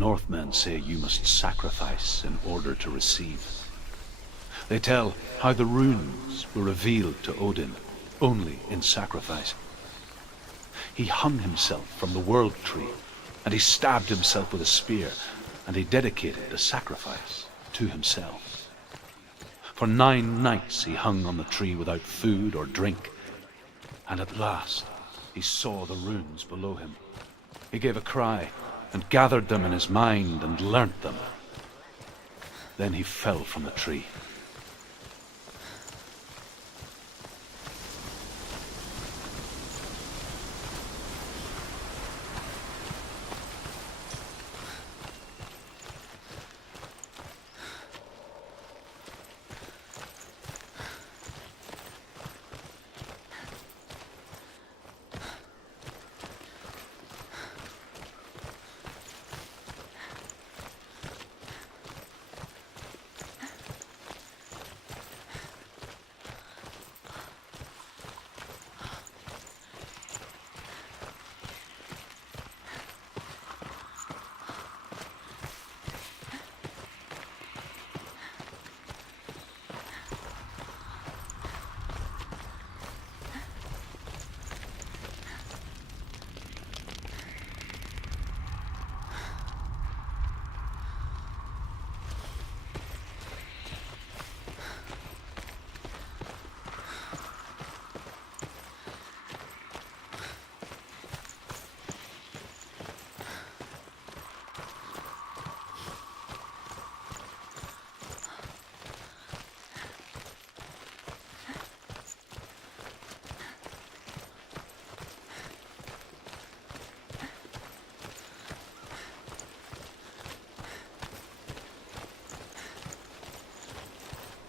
Northmen say you must sacrifice in order to receive. They tell how the runes were revealed to Odin only in sacrifice. He hung himself from the world tree, and he stabbed himself with a spear, and he dedicated the sacrifice to himself. For 9 nights he hung on the tree without food or drink, and at last he saw the runes below him. He gave a cry and gathered them in his mind and learnt them. Then he fell from the tree.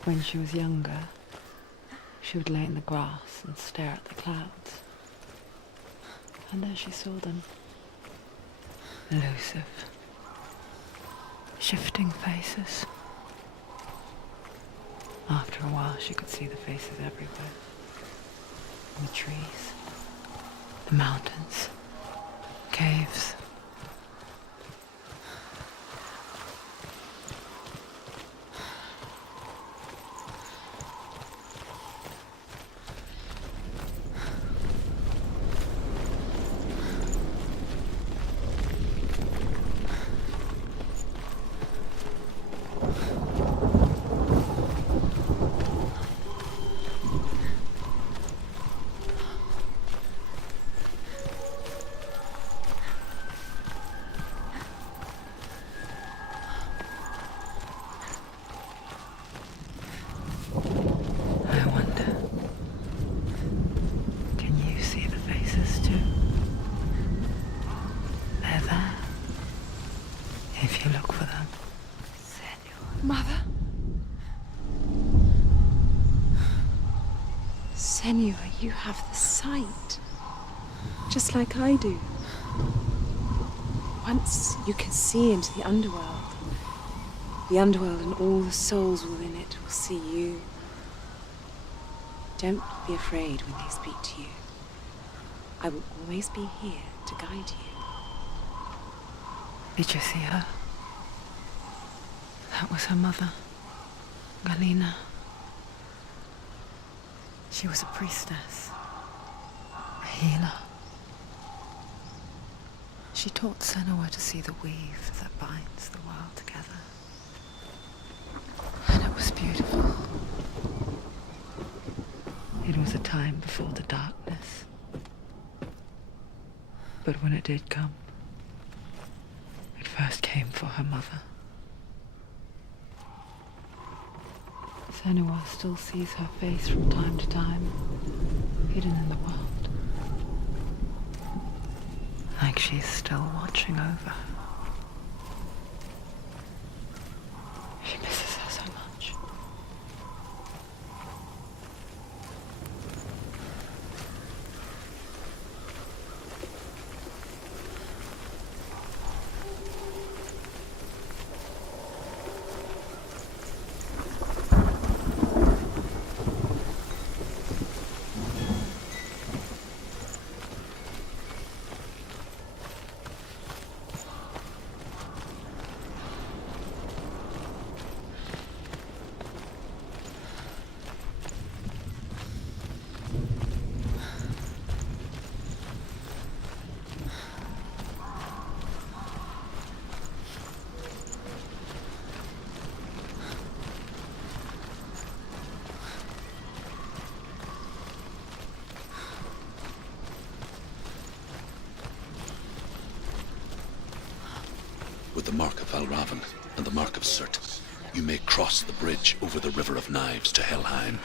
When she was younger, she would lay in the grass and stare at the clouds. And there she saw them. Elusive, shifting faces. After a while, she could see the faces everywhere. In the trees, the mountains, caves. Senua, you have the sight, just like I do. Once you can see into the underworld. The underworld and all the souls within it will see you. Don't be afraid when they speak to you. I will always be here to guide you. Did you see her? That was her mother, Galina. She was a priestess, a healer. She taught Senua to see the weave that binds the world together. And it was beautiful. It was a time before the darkness. But when it did come, it first came for her mother. Senua still sees her face from time to time, hidden in the world. Like she's still watching over her. She misses her so much. the mark of Valravan and the mark of Surt, you may cross the bridge over the River of Knives to Helheim.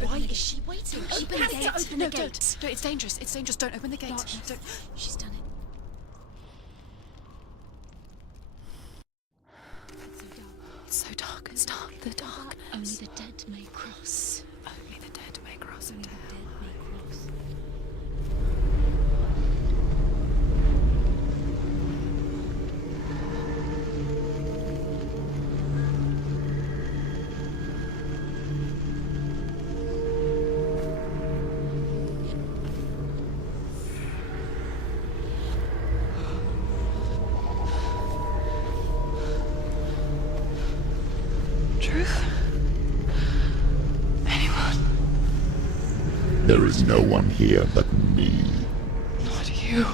Why is she waiting? Open the gate. Open the gate. No, it's dangerous. It's dangerous. Don't open the gate. Don't. She's done it. It's so dark. It's dark. The dark. Only the dead may cross. Only the dead may cross into hell. There is no one here but me. Not you.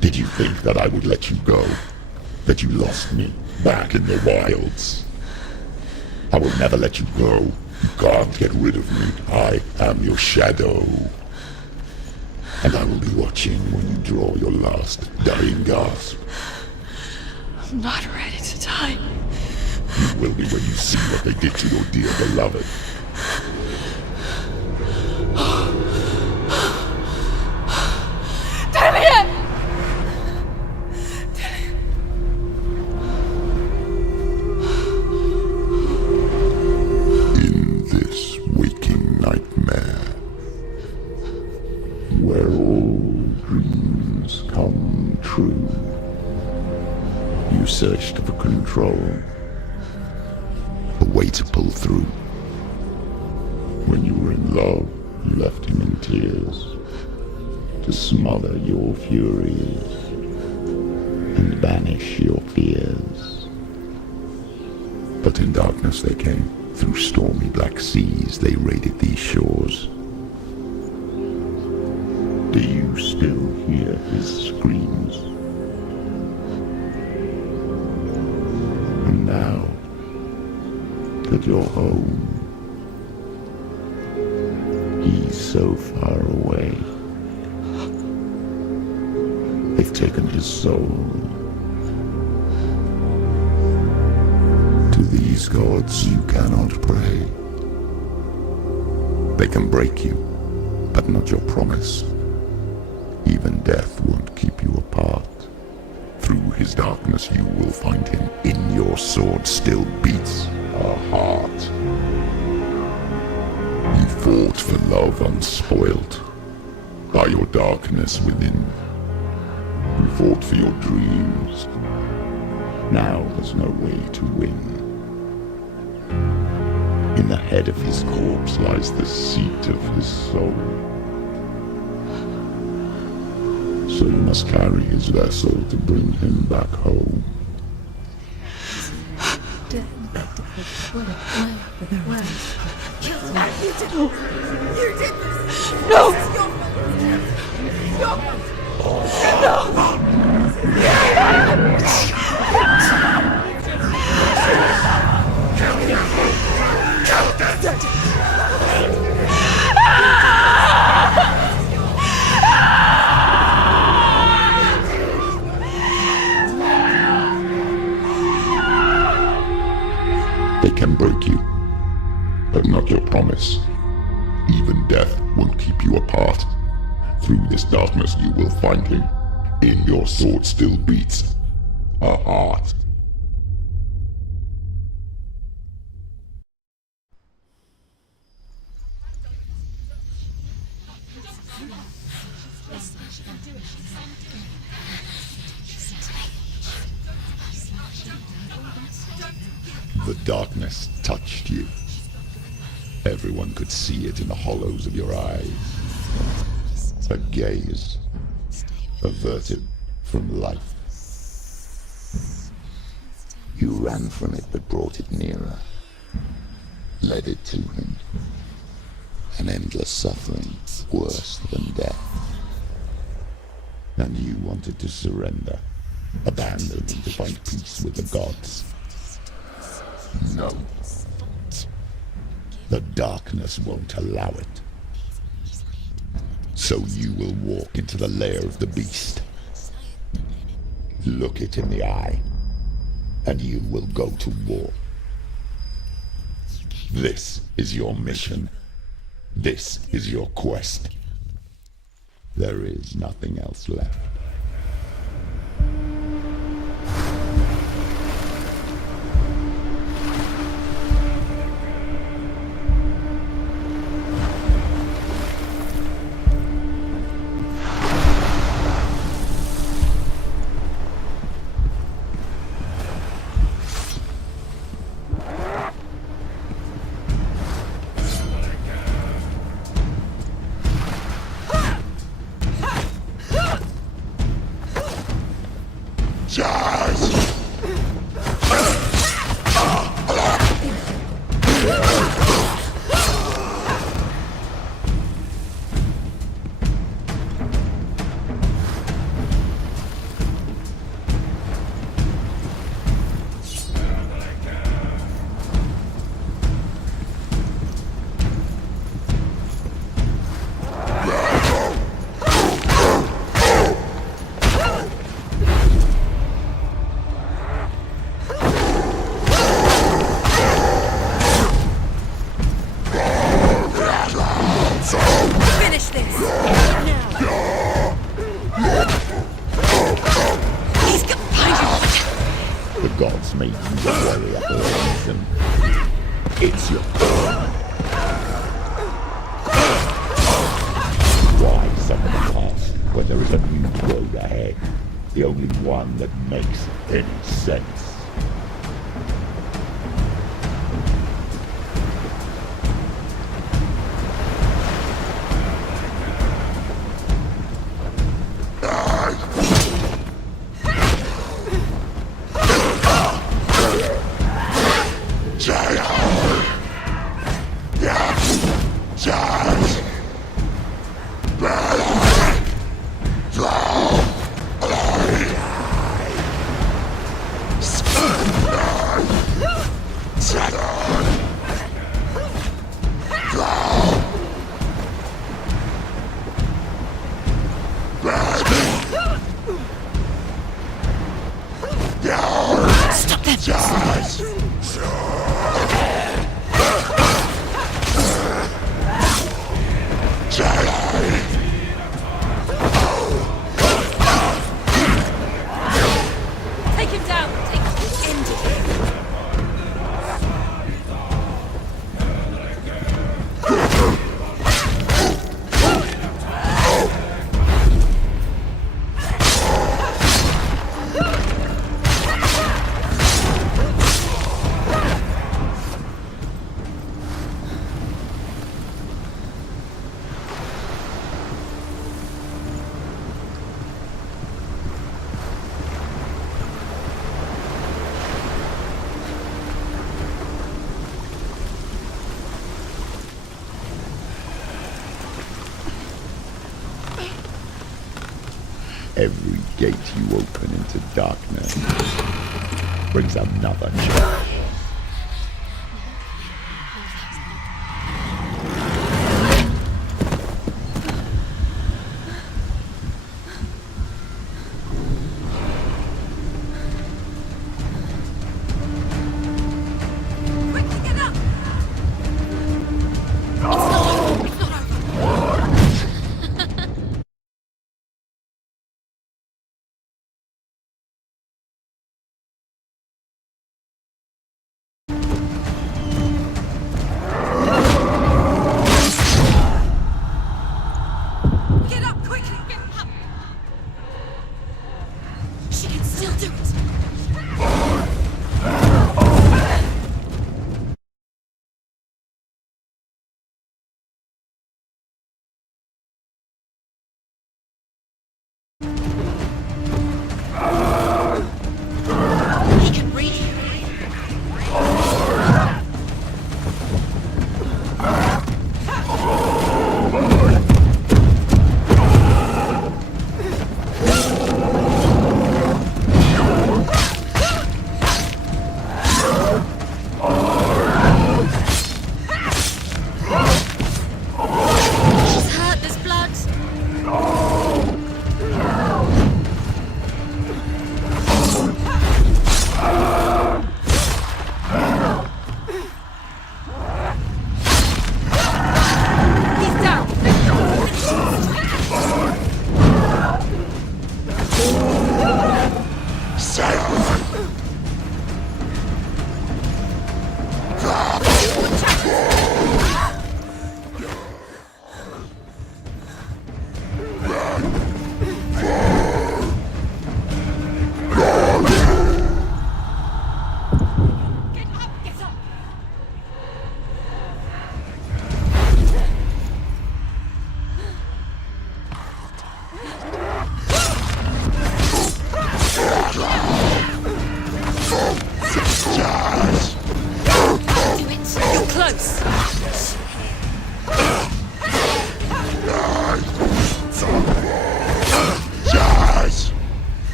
Did you think that I would let you go? That you lost me back in the wilds? I will never let you go. You can't get rid of me. I am your shadow. And I will be watching when you draw your last dying gasp. I'm not ready to die. You will be when you see what they did to your dear beloved. In this waking nightmare, where all dreams come true, you searched for control, a way to pull through. When you were in love, you left him in tears, to smother your furies and banish your fears. But in darkness they came, through stormy black seas they raided these shores. Do you still hear his screams? And now that you're home, he's so far away. They've taken his soul. To these gods you cannot pray. They can break you, but not your promise. Even death won't keep you apart. Through his darkness you will find him. In your sword still beats a heart. You fought for love unspoilt by your darkness within. You fought for your dreams. Now there's no way to win. In the head of his corpse lies the seat of his soul. So you must carry his vessel to bring him back home. They can break you, but not your promise. Even death won't keep you apart. Through this darkness you will find him. In your sword still beats a heart. The darkness touched you. Everyone could see it in the hollows of your eyes. A gaze averted from life. You ran from it but brought it nearer. Led it to him. An endless suffering worse than death. And you wanted to surrender. Abandon and to find peace with the gods. No. The darkness won't allow it. So you will walk into the lair of the beast. Look it in the eye, and you will go to war. This is your mission. This is your quest. There is nothing else left. Every gate you open into darkness brings another challenge.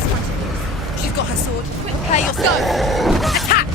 What's front of this? She's got her sword. Quick, play yourself. Attack!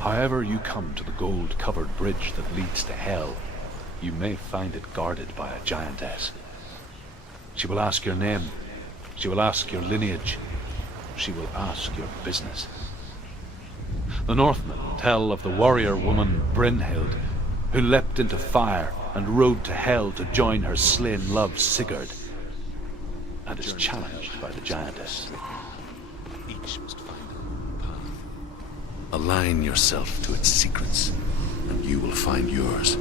However you come to the gold-covered bridge that leads to hell, you may find it guarded by a giantess. She will ask your name, she will ask your lineage, she will ask your business. The Northmen tell of the warrior woman Brynhild, who leapt into fire and rode to hell to join her slain love Sigurd, and is challenged by the giantess. Each must find their own path. Align yourself to its secrets, and you will find yours.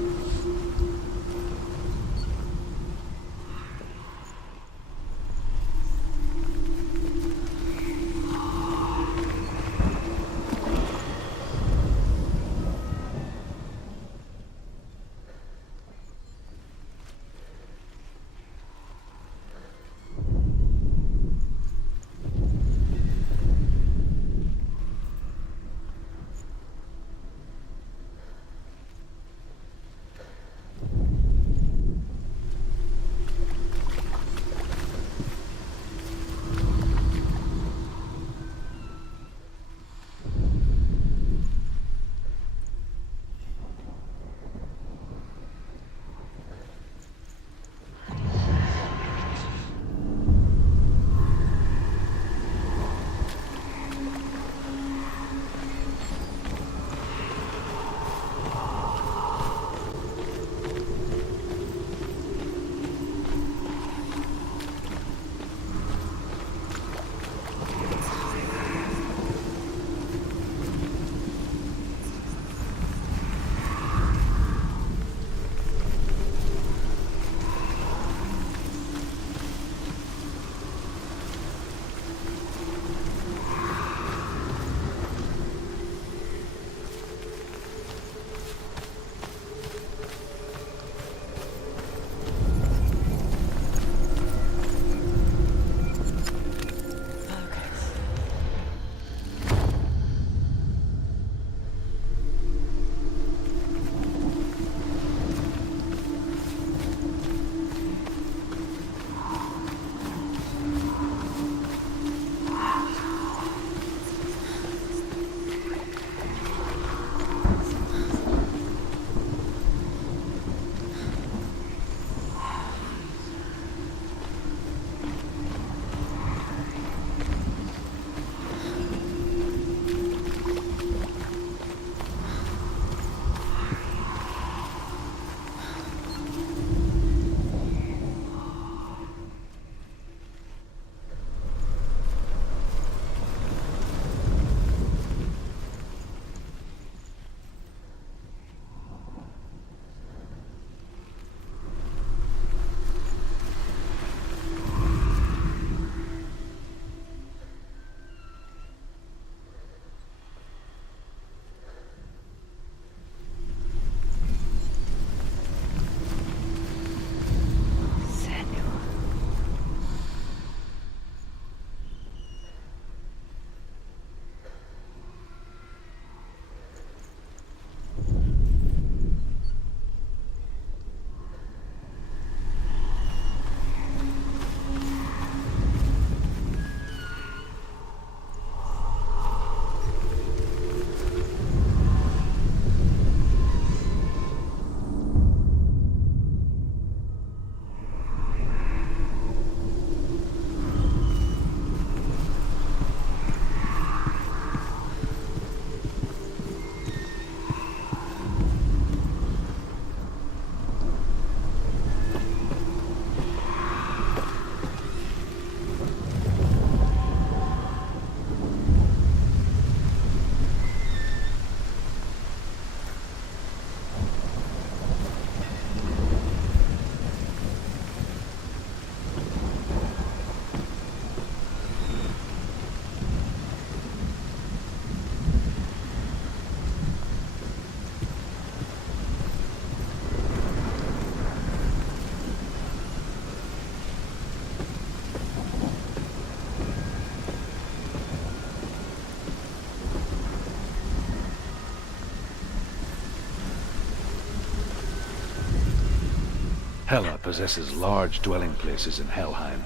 Hela possesses large dwelling places in Helheim.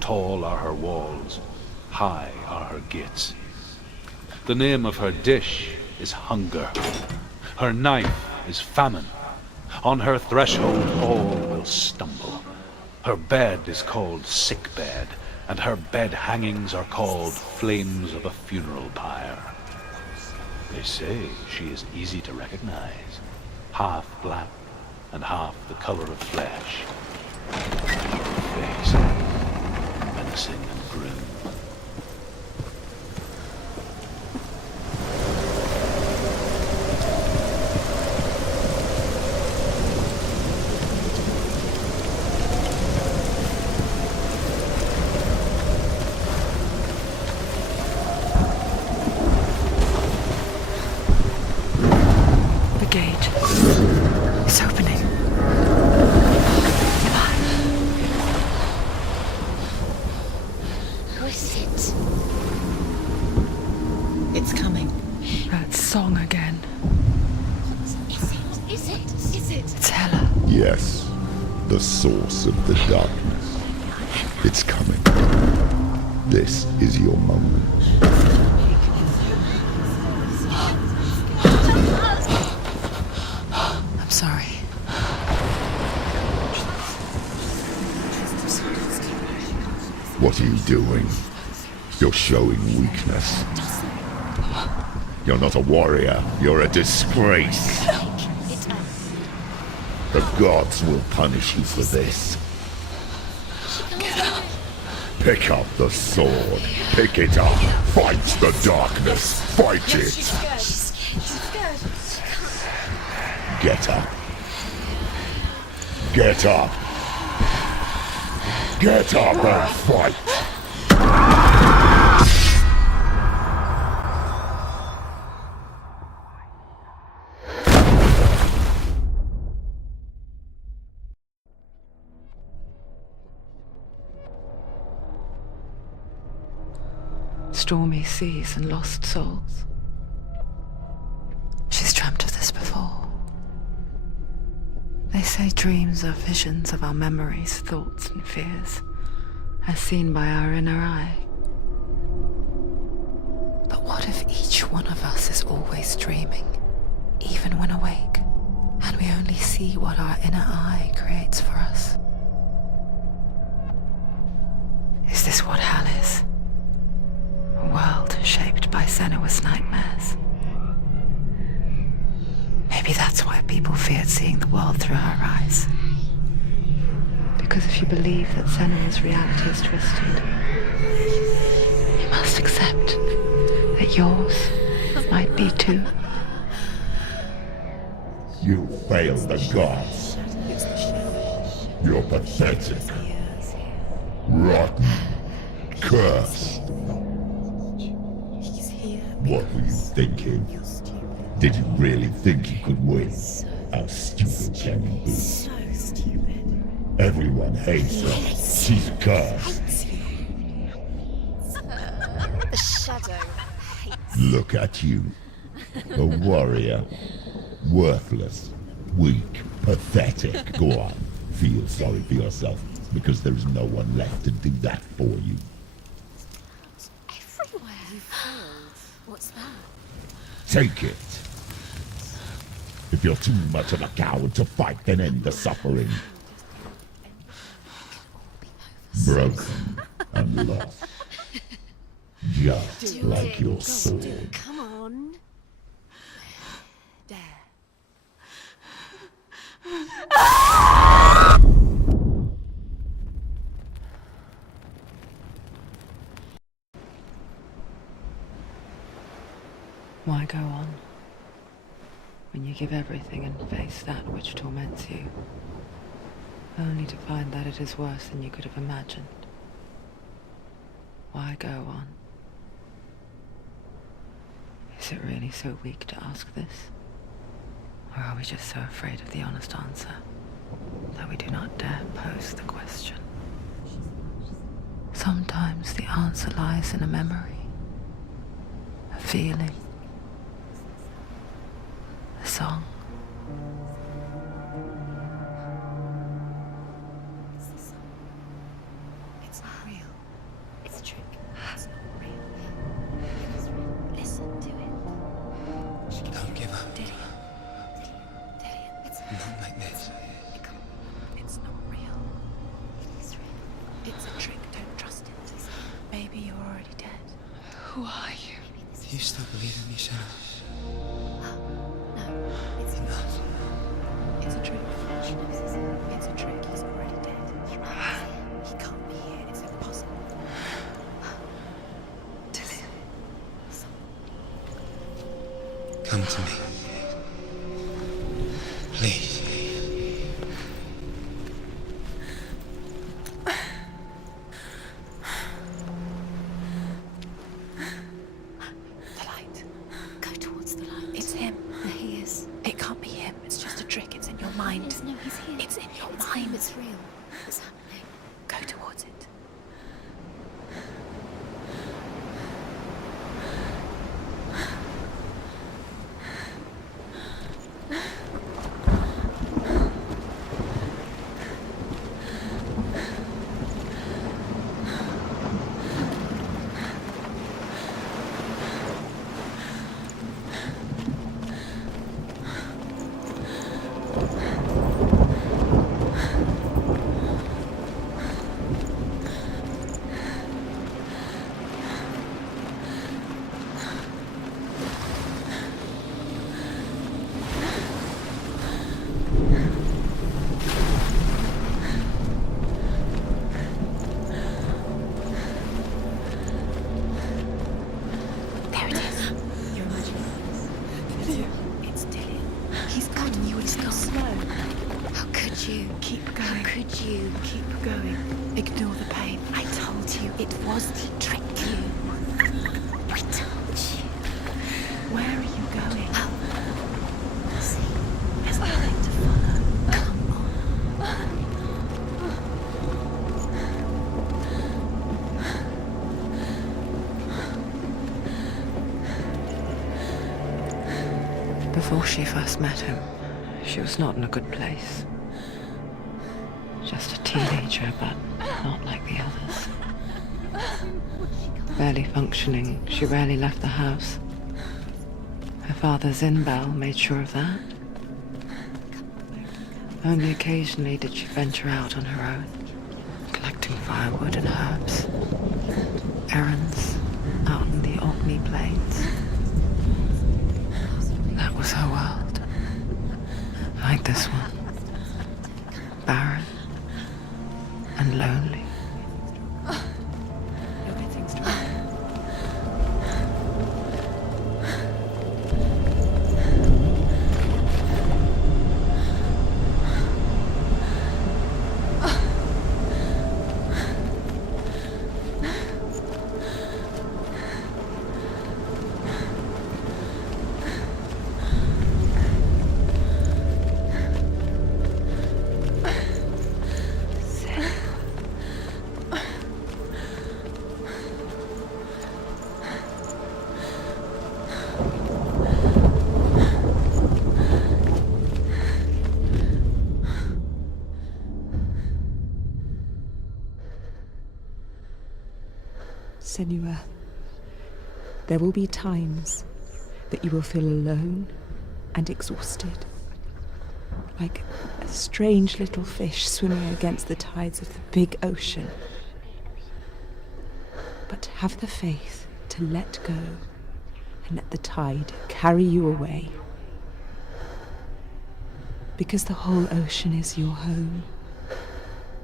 Tall are her walls, high are her gates. The name of her dish is hunger. Her knife is famine. On her threshold all will stumble. Her bed is called sick bed, and her bed hangings are called flames of a funeral pyre. They say she is easy to recognize, half black and half the color of flesh. Her face, menacing and grim. Yes, the source of the darkness. It's coming. This is your moment. I'm sorry. What are you doing? You're showing weakness. You're not a warrior. You're a disgrace. The gods will punish you for this. Pick up the sword. Pick it up. Fight the darkness. Fight it. Get up. Get up. Get up and fight. Stormy seas and lost souls. She's dreamt of this before. They say dreams are visions of our memories, thoughts and fears, as seen by our inner eye. But what if each one of us is always dreaming, even when awake, and we only see what our inner eye creates for us? Is this what hell is? A world shaped by Senua's nightmares. Maybe that's why people feared seeing the world through her eyes. Because if you believe that Senua's reality is twisted, you must accept that yours might be too. You failed the gods. You're pathetic. Rotten. Cursed. What were you thinking? Did you really think you could win? How stupid can you be? So stupid. Everyone hates her. She's cursed. The shadow hates. Look at you. A warrior. Worthless. Weak. Pathetic. Go on. Feel sorry for yourself, because there is no one left to do that for you. Everywhere. You failed. What's that? Take it. If you're too much of a coward to fight, then end the suffering. Broken and lost. Just like your sword. Come on. There. Why go on when you give everything and face that which torments you, only to find that it is worse than you could have imagined? Why go on? Is it really so weak to ask this? Or are we just so afraid of the honest answer that we do not dare pose the question? Sometimes the answer lies in a memory, a feeling, a song. you still believe in me, Senua? No, it's not. It's a trick. It's a trick. He's already dead. He can't be here. It's impossible. Tilly. Come to me. Please. The light. Go towards the light. It's him. There he is. It can't be him. It's just a trick. It's in your mind. No, he's here. It's in your mind. It's real. It's happening. Go towards it. There it is. You're imagining this. It's Tilly. He's gone. You would go slow. How could you? Keep going. How could you? Keep going. Ignore the pain. I told you it was he tricked you. I told you. Where are you going? See, There's nothing to follow. come on. Before she first met him, she was not in a good place. Just a teenager, but not like the others. Barely functioning, she rarely left the house. Her father's in-bell made sure of that. Only occasionally did she venture out on her own, collecting firewood and herbs. Errands out in the Orkney Plains. That was her world. Like this one. Barren and lonely. You'll get things to right. Senua, there will be times that you will feel alone and exhausted, like a strange little fish swimming against the tides of the big ocean. But have the faith to let go and let the tide carry you away. Because the whole ocean is your home,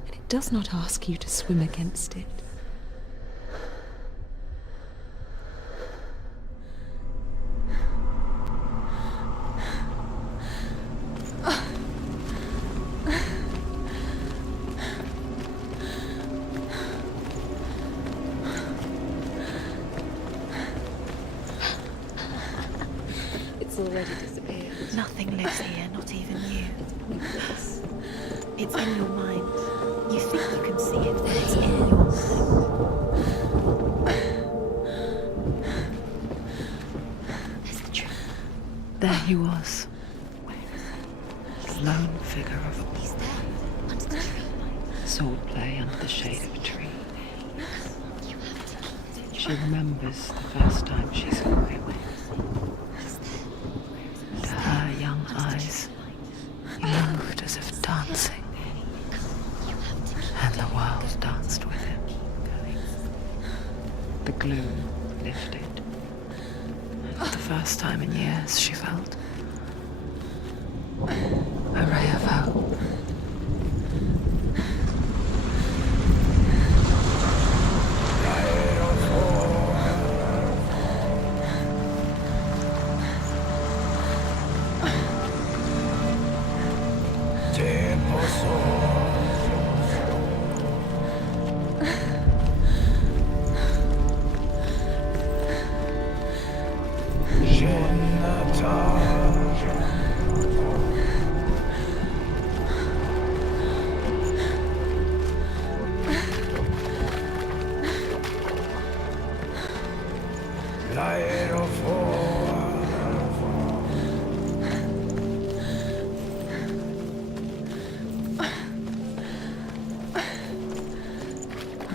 and it does not ask you to swim against it. It's already disappeared. Nothing lives here, not even you. It's in your mind. You think you can see it, but it's in your mind. There's the truth. There he was, Where is he? the lone figure of He's there, under the tree. swordplay under the shade of a tree. You have to keep it. She remembers the first time she saw him. He's there. Where is he? To her young eyes, he moved as if dancing, You have to keep and the world danced with him. The gloom lifted, For the first time in years, she felt a ray of hope.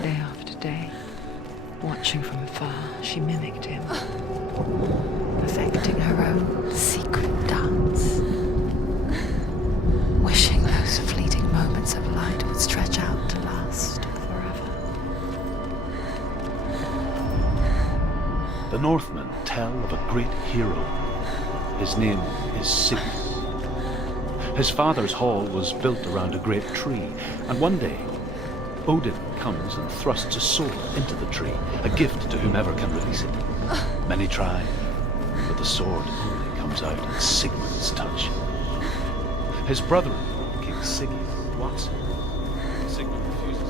Day after day, watching from afar, she mimicked him, perfecting her own secret dance, wishing those fleeting moments of light would stretch out to last forever. The Northmen tell of a great hero. His name is Sigmund. His father's hall was built around a great tree, and one day Odin comes and thrusts a sword into the tree, a gift to whomever can release it. Many try, but the sword only comes out at Sigmund's touch. His brother, King Siggy, wants it. Sigmund refuses.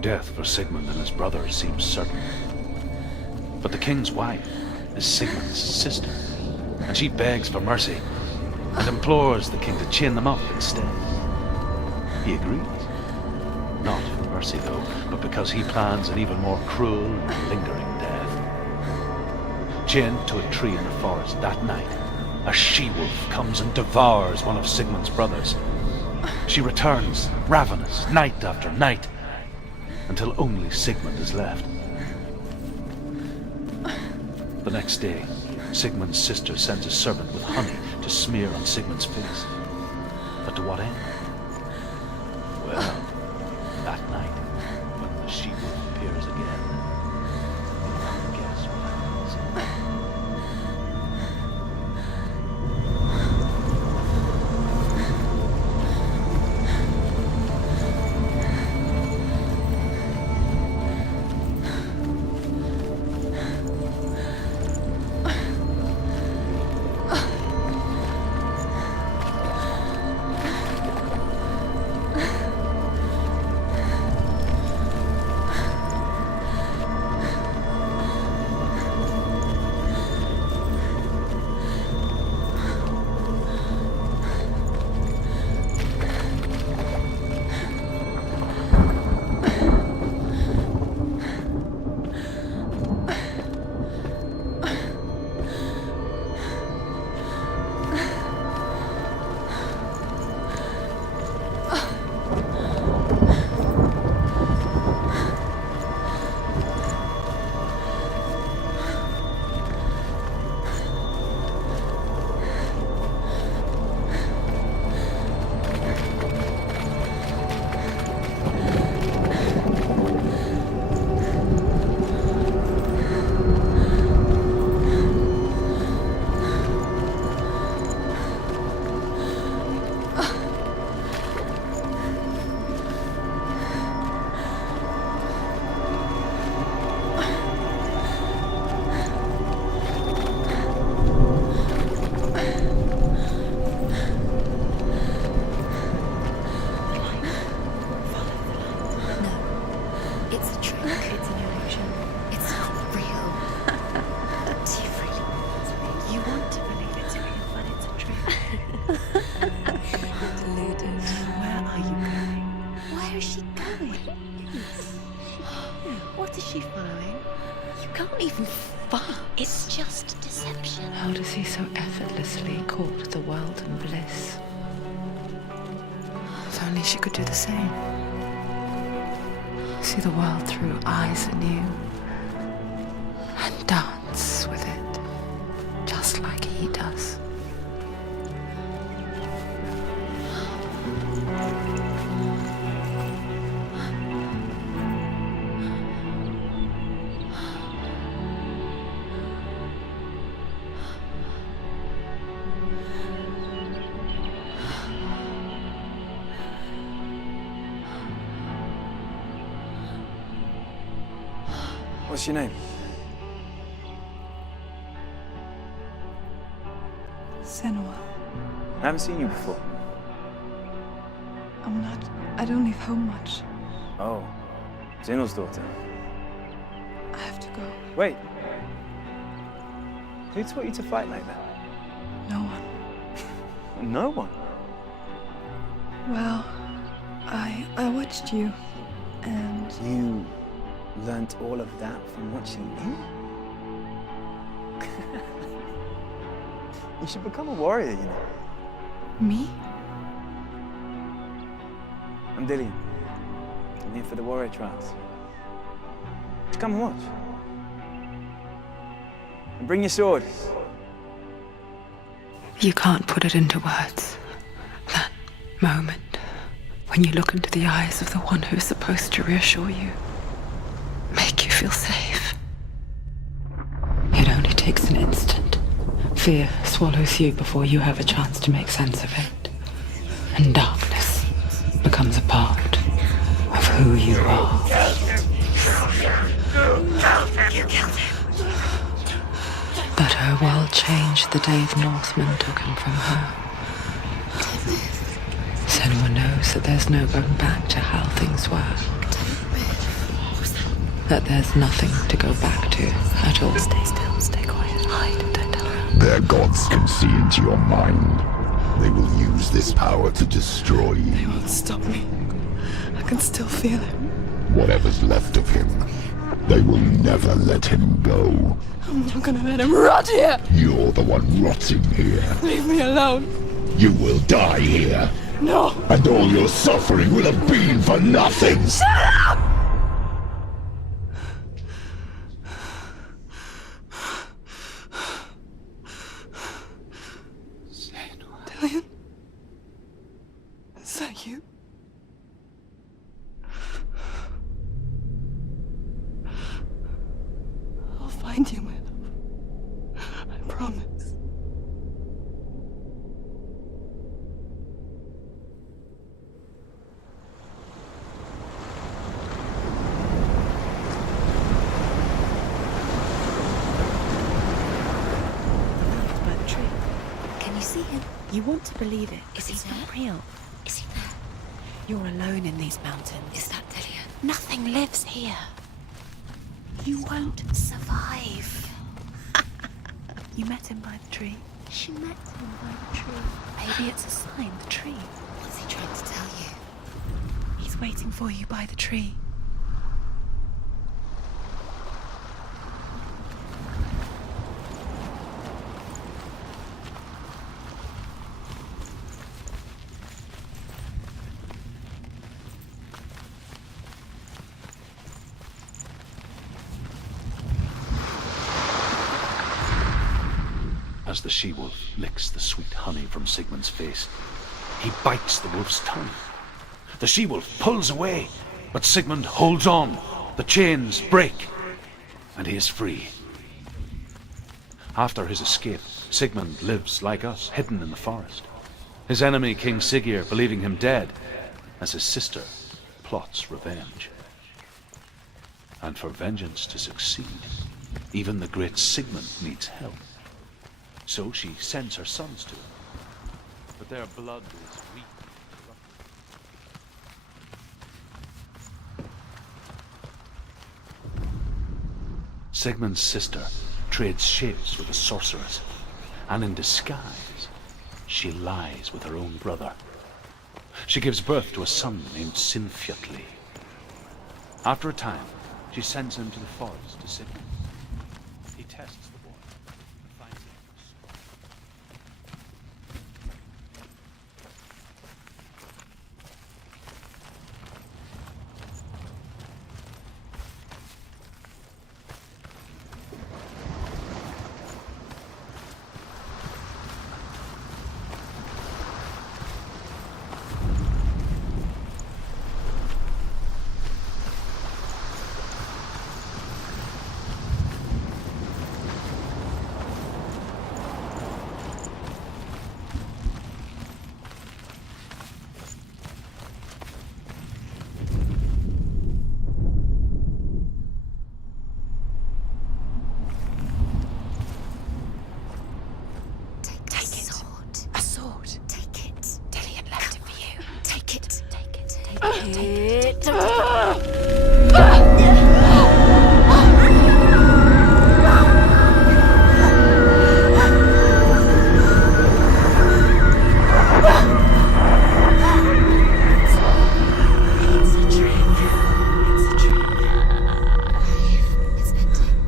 Death for Sigmund and his brother seems certain. But the king's wife is Sigmund's sister, and she begs for mercy and implores the king to chain them up instead. He agrees. Not for mercy, though, but because he plans an even more cruel and lingering death. Chained to a tree in the forest that night, a she-wolf comes and devours one of Sigmund's brothers. She returns, ravenous, night after night, until only Sigmund is left. The next day, Sigmund's sister sends a servant with honey to smear on Sigmund's face. But to what end? Well, that night, when the she-wolf appears again, guess what happens. only she could do the same. See the world through eyes anew and dance with it, just like he does. What's your name? Senua. I haven't seen you before. I don't leave home much. Oh, Zenua's daughter. I have to go. Wait. Who taught you to fight like that? No one. No one? Well, I watched you, and You learnt all of that from watching me? You should become a warrior, you know. me? I'm Dillian. I'm here for the warrior trials. Just come and watch. And bring your sword. You can't put it into words. That moment when you look into the eyes of the one who is supposed to reassure you, make you feel safe. It only takes an instant. Fear swallows you before you have a chance to make sense of it. And darkness becomes a part of who you are. You killed him. But her world changed the day the Northmen took him from her. Senua knows that there's no going back to how things were. That there's nothing to go back to at all. Stay still, stay quiet, hide, don't tell her. Their gods can see into your mind. They will use this power to destroy They you. won't stop me. I can still feel him. Whatever's left of him, they will never let him go. I'm not gonna let him rot here. You're the one rotting here. Leave me alone. You will die here. No. And all your suffering will have been for nothing. Shut up! Dillian? Is that you? I'll find you, my love. I promise. By the tree. Can you see him? You want to believe it. Is he He's there? not real. Is he there? You're alone in these mountains. Is that Dillian? Nothing lives here. You won't survive. You met him by the tree. She met him by the tree. Maybe it's a sign, the tree. What's he trying to tell you? He's waiting for you by the tree. As the she-wolf licks the sweet honey from Sigmund's face, he bites the wolf's tongue. The she-wolf pulls away, but Sigmund holds on. The chains break, and he is free. After his escape, Sigmund lives like us, hidden in the forest. His enemy, King Siggeir, believing him dead, as his sister plots revenge. And for vengeance to succeed, even the great Sigmund needs help. So she sends her sons to him. But their blood is weak. Sigmund's sister trades shapes with a sorceress, and in disguise, she lies with her own brother. She gives birth to a son named Sinfjotli. After a time, she sends him to the forest to Sigmund. He tests the boy and finds him.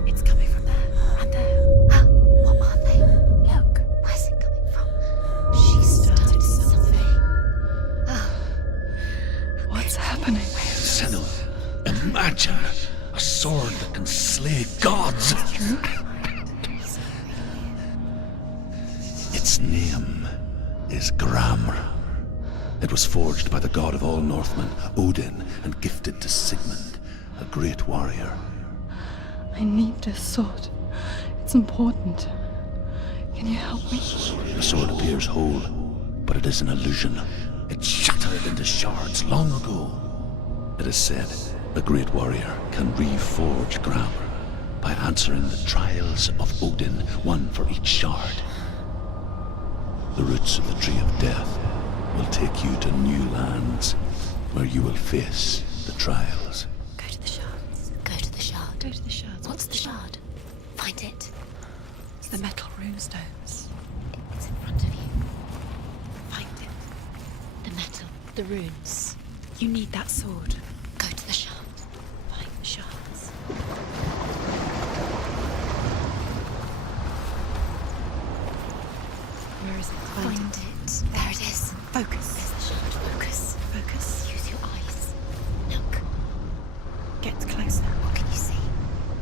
It's coming from there and there. What are they? Look, where's it coming from? She started something. What's happening? Senua, imagine a sword that can slay gods. Its name is Gramr. It was forged by the god of all Northmen, Odin, and gifted to Sigmund, a great warrior. I need this sword. It's important. Can you help me? The sword appears whole, but it is an illusion. It shattered into shards long ago. It is said a great warrior can reforge Gramr by answering the trials of Odin, one for each shard. The roots of the tree of death will take you to new lands where you will face the trials. Go to the shards. Go to the shard. Go to the shards. What's the shard? Find it. It's the metal runestones. It's in front of you. Find it. The metal. The runes. You need that sword. Go to the shard. Find the shards. Where is it? Find it. There it is. Focus. There's the shard. Focus. Focus. Use your eyes. Look. Get closer. What can you see?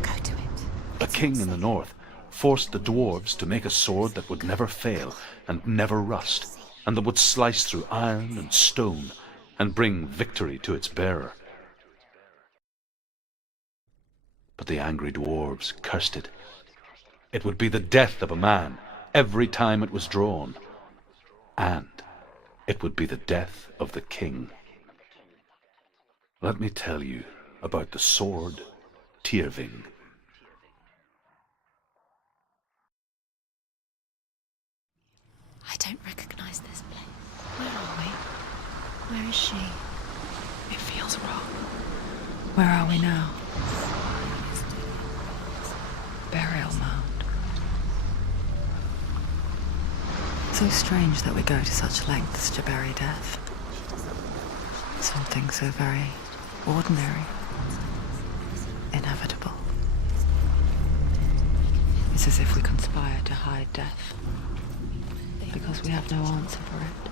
Go to it. A king in the north forced the dwarves to make a sword that would never fail and never rust, and that would slice through iron and stone and bring victory to its bearer. But the angry dwarves cursed it. It would be the death of a man every time it was drawn, and it would be the death of the king. Let me tell you about the sword Tyrving. I don't recognize this place. Where are we? Where is she? It feels wrong. Where are we now? Burial mound. So strange that we go to such lengths to bury death. Something so very ordinary, inevitable. It's as if we conspire to hide death, because we have no answer for it.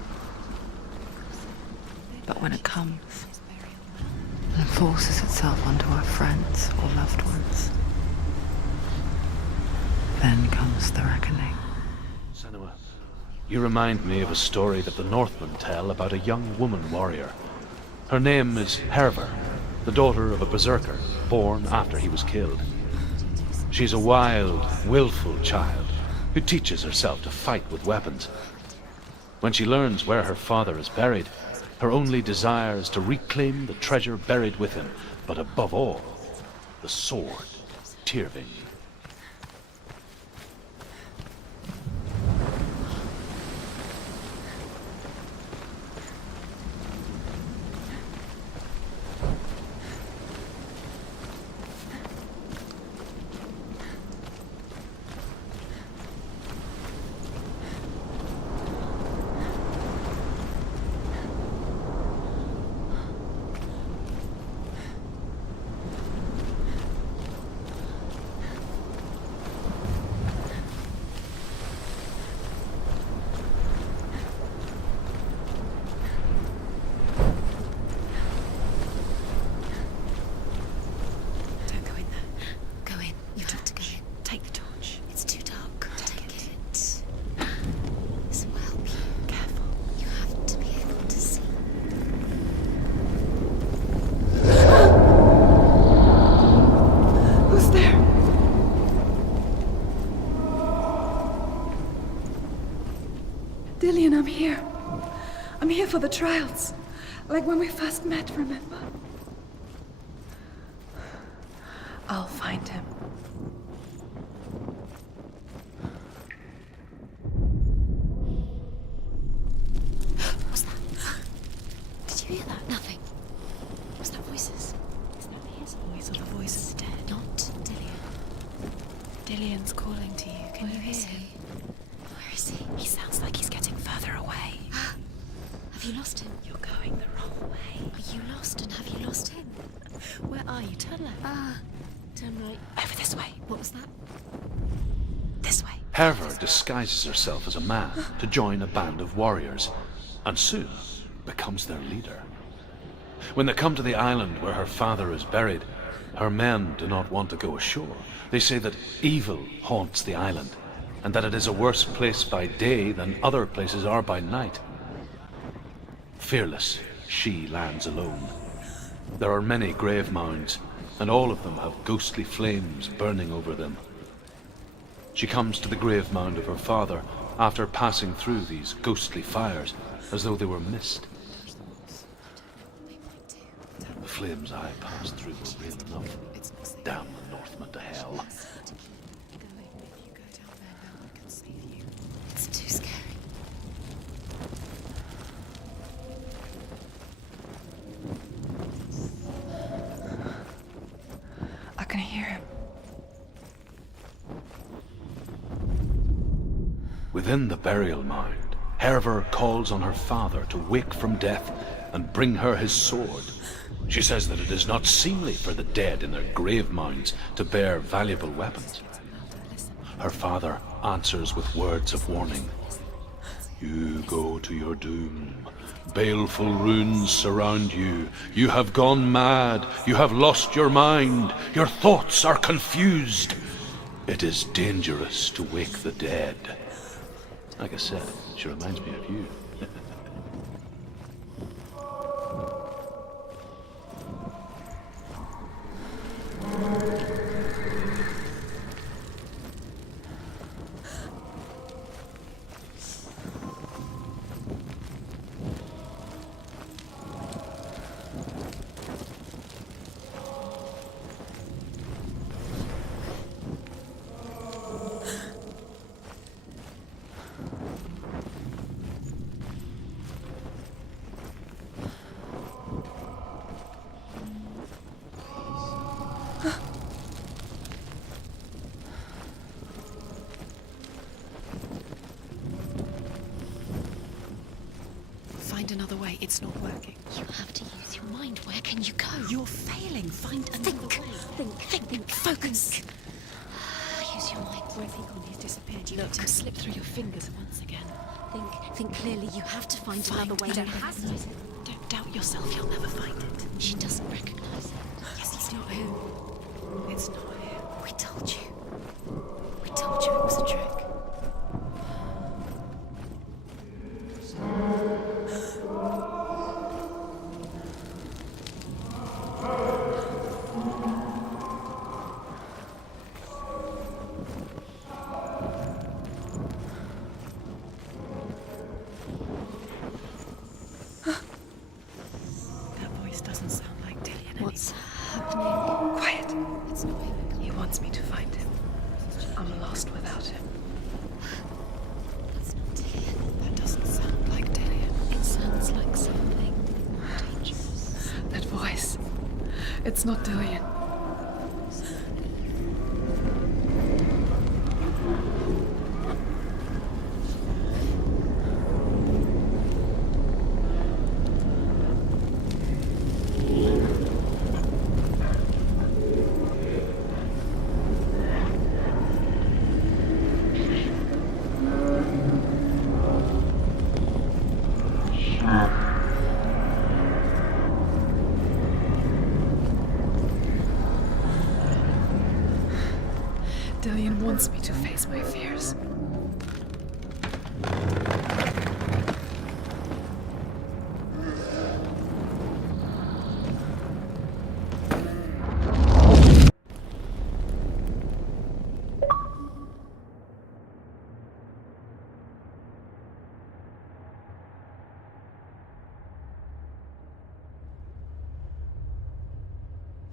But when it comes, and forces itself onto our friends or loved ones, then comes the reckoning. Senua, you remind me of a story that the Northmen tell about a young woman warrior. Her name is Hervor, the daughter of a berserker, born after he was killed. She's a wild, willful child who teaches herself to fight with weapons. When she learns where her father is buried, her only desire is to reclaim the treasure buried with him, but above all, the sword Tyrving. Dillian, I'm here. I'm here for the trials. Like when we first met, remember? I'll find him. What's that? Did you hear that? Nothing. lost him. You're going the wrong way. Are you lost, and have you lost him? Where are you? Turn left. Turn right. Over this way. What was that? This way. Herver disguises herself as a man to join a band of warriors, and soon becomes their leader. When they come to the island where her father is buried, her men do not want to go ashore. They say that evil haunts the island, and that it is a worse place by day than other places are by night. Fearless, she lands alone. There are many grave mounds, and all of them have ghostly flames burning over them. She comes to the grave mound of her father after passing through these ghostly fires, as though they were mist. The flames I passed through were real enough. Damn the Northmen to hell. It's too scary. I can hear him. Within the burial mound, Herver calls on her father to wake from death and bring her his sword. She says that it is not seemly for the dead in their grave mounds to bear valuable weapons. Her father answers with words of warning. You go to your doom. Baleful runes surround you. You have gone mad. You have lost your mind. Your thoughts are confused. It is dangerous to wake the dead. Like I said, she reminds me of you. Find another way. It's not working. You have to use your mind. Where can you go? You're failing. Find another way. Think. Focus. Use your mind. Where's he gone? He's disappeared. You let him slip through your fingers once again. Think clearly. You have to find another way. Don't doubt yourself. You'll never find it. She doesn't recognize it. Yes, it's not him. It's not him. We told you. We told you it was a trick. What's happening? Quiet. It's not him. He wants me to find him. I'm lost without him. That's not Dillian. That doesn't sound like Dillian. It sounds like something dangerous. That voice. It's not Dillian. Dillian wants me to face my fears.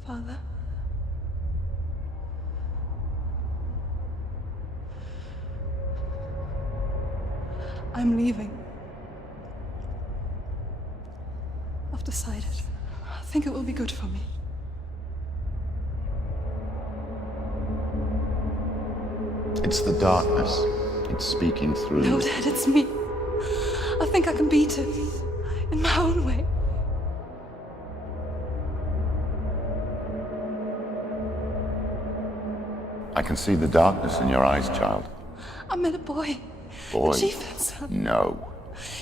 Father? I'm leaving. I've decided. I think it will be good for me. It's the darkness. It's speaking through No, you. Dad, it's me. I think I can beat it. in my own way. I can see the darkness in your eyes, child. I met a boy. Boy? The chief and son. No.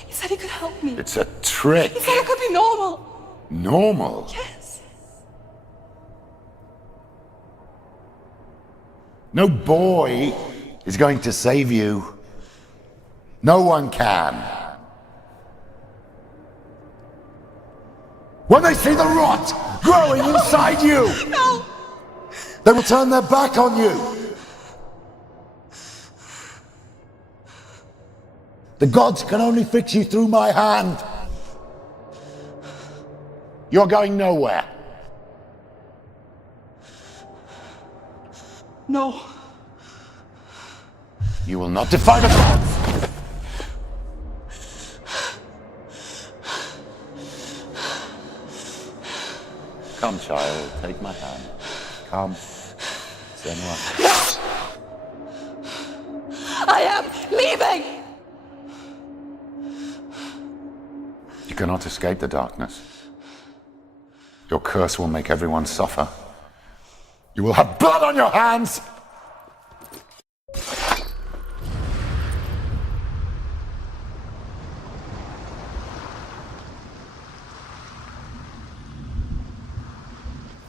He said he could help me. It's a trick. He said I could be normal. Normal? Yes. No boy is going to save you. No one can. When they see the rot growing inside you, No! they will turn their back on you. The gods can only fix you through my hand. You're going nowhere. No. You will not defy the gods. Come, child, take my hand. Come, Senua. I am leaving! You cannot escape the darkness. Your curse will make everyone suffer. You will have blood on your hands!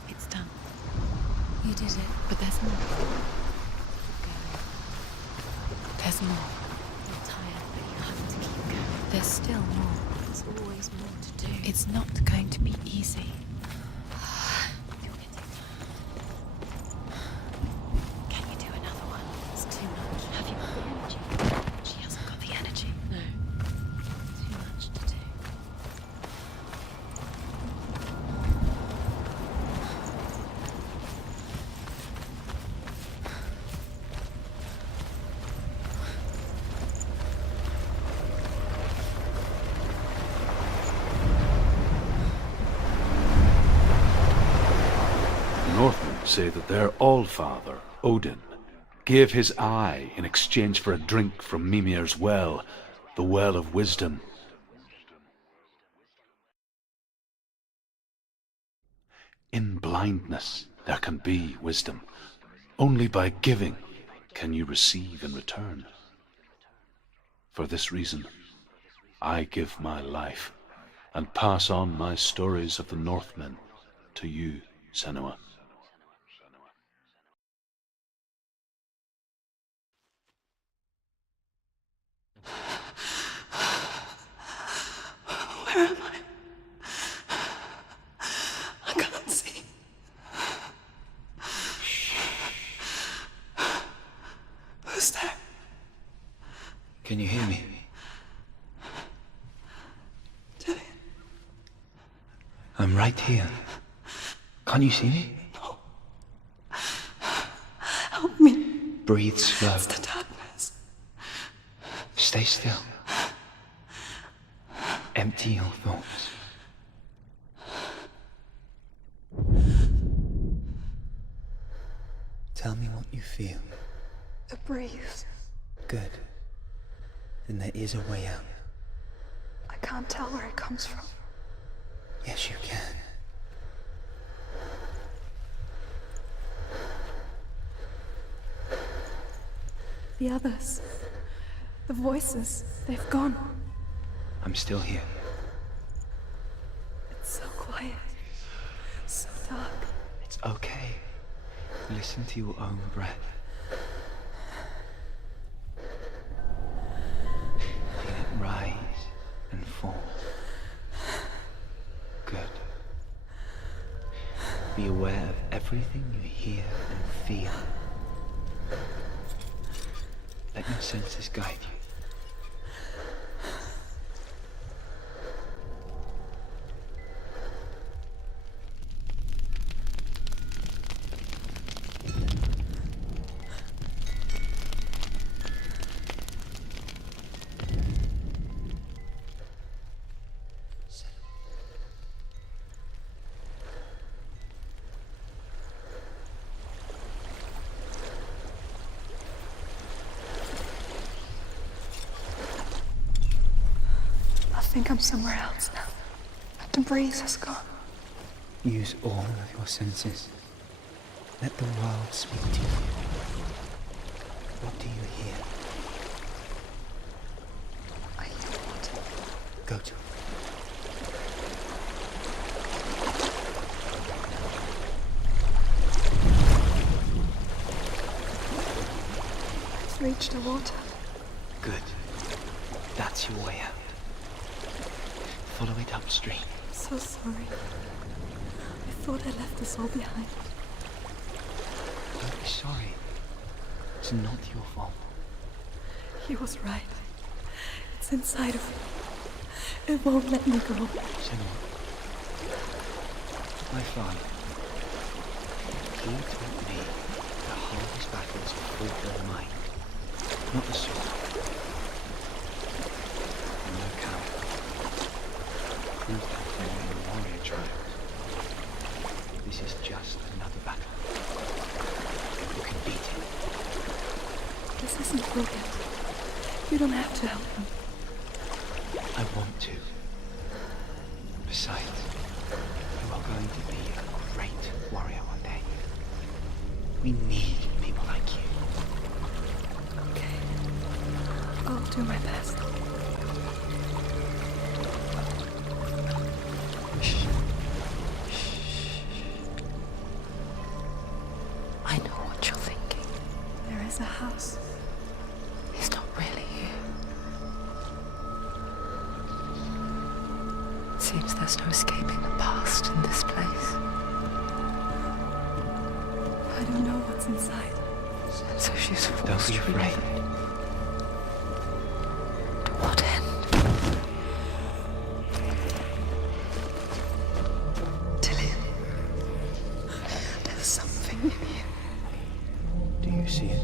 It's done. You did it, but there's more. Keep going. There's more. You're tired, but you have to keep going. There's still more. There's always more to do. It's not going to be easy. Can you do another one? It's too much. Have you got the energy? She hasn't got the energy. No. Too much to do. Northmen say that their Allfather, Odin, gave his eye in exchange for a drink from Mimir's well, the well of wisdom. In blindness there can be wisdom. Only by giving can you receive in return. For this reason, I give my life and pass on my stories of the Northmen to you, Senua. Where am I? I can't see. Who's there? Can you hear me? Dillian. I'm right here. Can't you see me? No. Help me. Breathe slow. It's the darkness. Stay still. Empty your thoughts. Tell me what you feel. The breeze. Good. Then there is a way out. I can't tell where it comes from. Yes, you can. The others. The voices. They've gone. I'm still here. It's so quiet. So dark. It's okay. Listen to your own breath. Feel it rise and fall. Good. Be aware of everything you hear and feel. Let your senses guide you. I think I'm somewhere else now. to breathe has gone. Use all of your senses. Let the world speak to you. What do you hear? I hear water. Go to it. It's reached the water. Good. That's your way out. Follow it upstream. I'm so sorry. I thought I left us all behind. Don't be sorry. It's not your fault. He was right. It's inside of me. It won't let me go. Senua. My father. He taught me the hardest battles are fought with the mind, not the sword. I'm no coward. Prove that when you're in the warrior trials. This is just another battle. You can beat it. This isn't broken. You don't have to help him. I want to. Besides, you are going to be a great warrior one day. We need people like you. Okay. I'll do my best. I know what you're thinking. There is a house. He's not really here. Seems there's no escaping the past in this place. I don't know what's inside. And so she's Don't forced be to afraid. relive it. To what end? Dillian. There's something in here. Do you see it?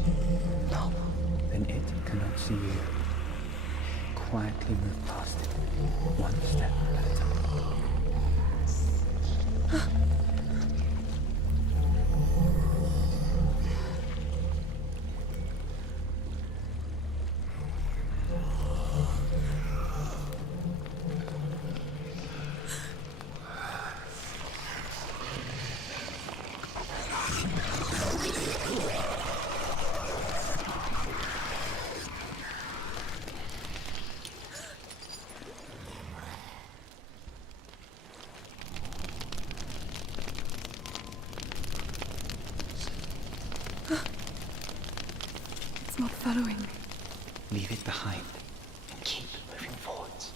No. Then it cannot see you. Quietly move past it, one step at a time. It's not following me. Leave it behind and keep moving forwards.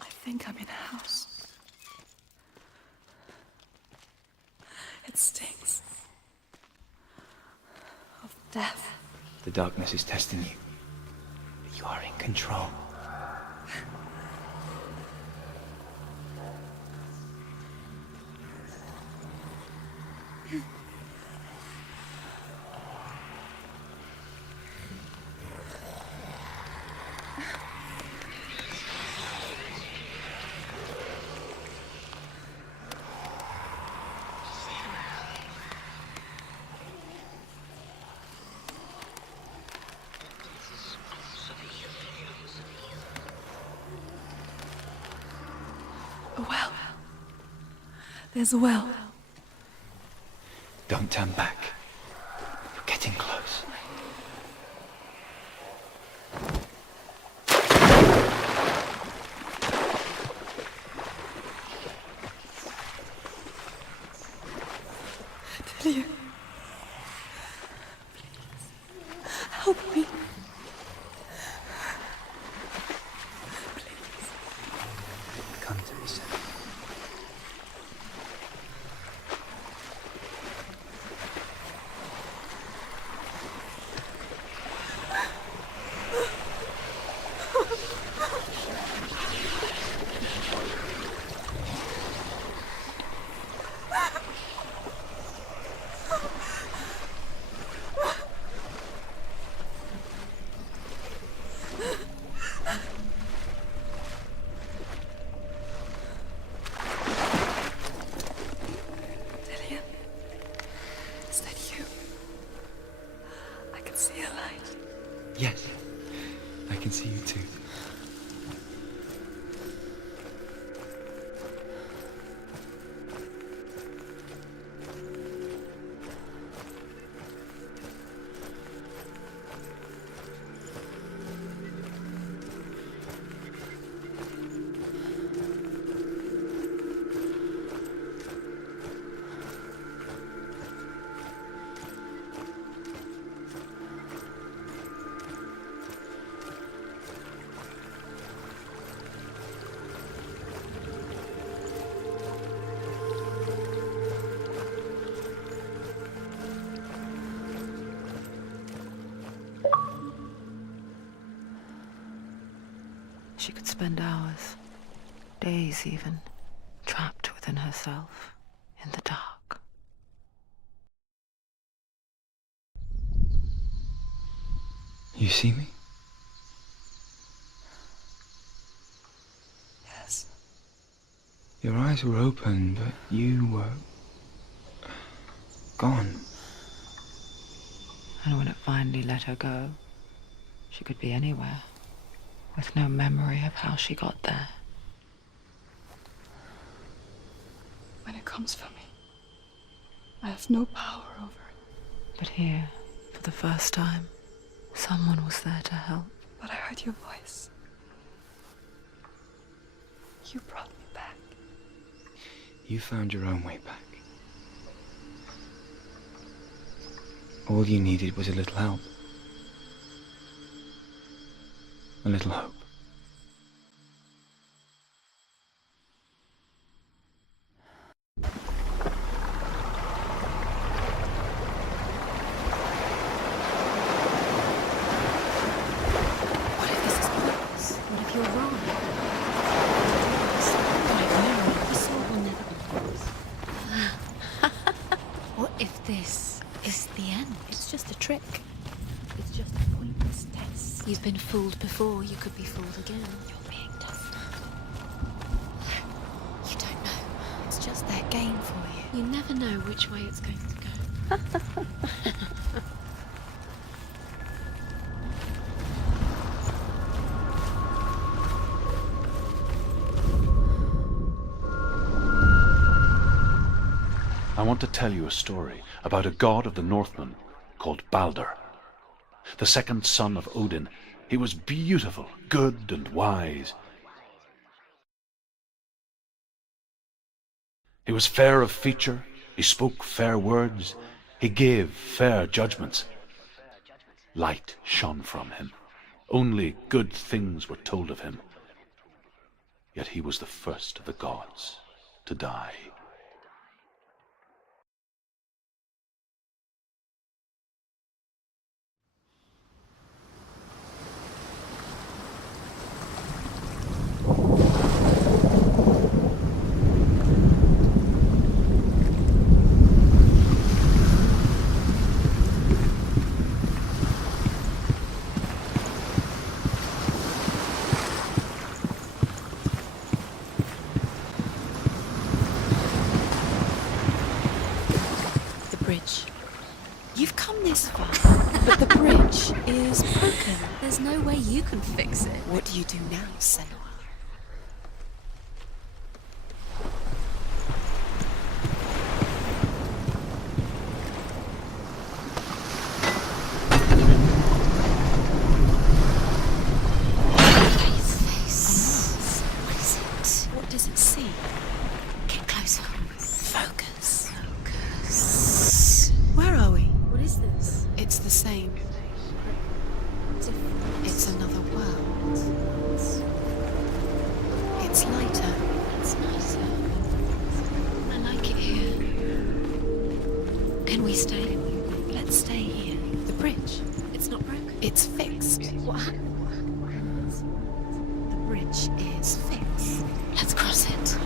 I think I'm in a house. It's stings of death. The darkness is testing you. But you are in control. A well. There's a well. Don't turn back. You're getting close. Delia. Help me. Come to me, sir. Delia. Is that you? I can see a light. Yes, I can see you too. She could spend hours, days even, trapped within herself, in the dark. You see me? Yes. Your eyes were open, but you were gone. And when it finally let her go, she could be anywhere, with no memory of how she got there. When it comes for me, I have no power over it. But here, for the first time, someone was there to help. But I heard your voice. You brought me back. You found your own way back. All you needed was a little help. A little hope. What if this is bogus? What if you're wrong? You saw one never. What if this is the end? It's just a trick. It's just a pointless test. You've been fooled before, you could be fooled again. You're being tested. You don't know. It's just their game for you. You never know which way it's going to go. I want to tell you a story about a god of the Northmen called Balder. The second son of Odin. He was beautiful, good and wise. He was fair of feature, he spoke fair words, he gave fair judgments. Light shone from him. Only good things were told of him. Yet he was the first of the gods to die. bridge. You've come this far, but the bridge is broken. There's no way you can fix it. What do you do now, Senua? What does it see? Get closer. Focus. Where are we? What is this? It's the same. It's another world. It's lighter. It's nicer. I like it here. Can we stay? Let's stay here. The bridge. It's not broken. It's fixed. What happened? The bridge is fixed. Let's cross it.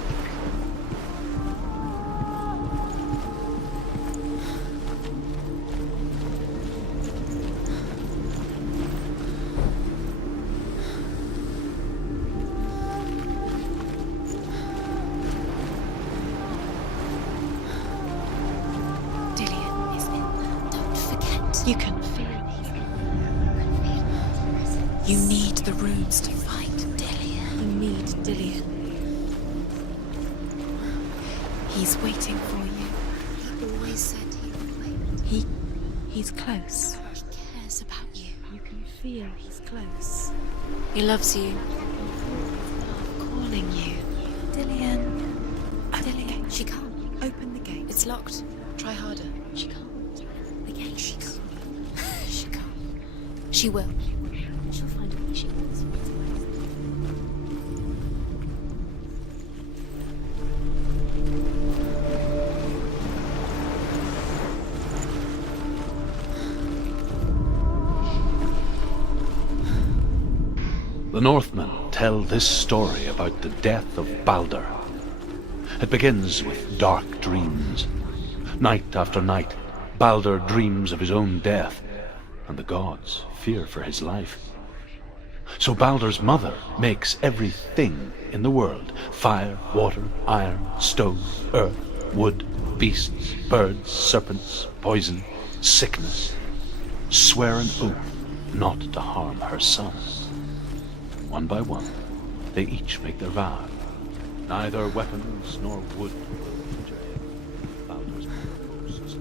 Dillian is in there. Don't forget. You can feel it. You need the runes to fight Dillian. You need Dillian. He's waiting for you. He always said he would wait. He's close. He cares about you. You can feel he's close. He loves you. Calling you. Dillian. Dillian. She can't. Open the gate. It's locked. Try harder. She can't. The gate. She can't. She can't. She will. She'll find a way. She wants. The Northmen tell this story about the death of Baldur. It begins with dark dreams. Night after night, Baldur dreams of his own death, and the gods fear for his life. So Baldur's mother makes everything in the world: fire, water, iron, stone, earth, wood, beasts, birds, serpents, poison, sickness. Swear an oath not to harm her sons. One by one, they each make their vow. Neither weapons nor wood injure Baldur's posts.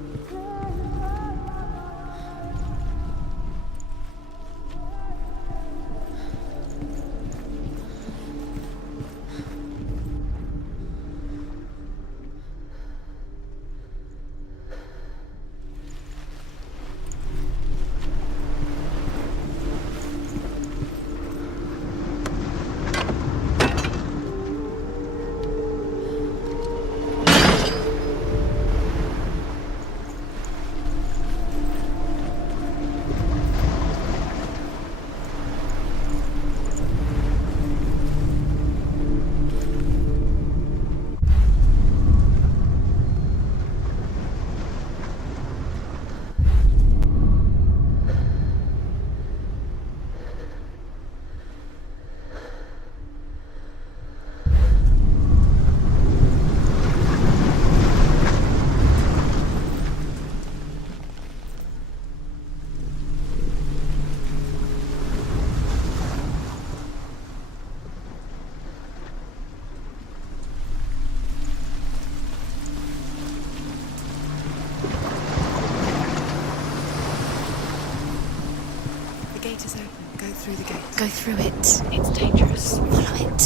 Go through it. It's dangerous. Follow it.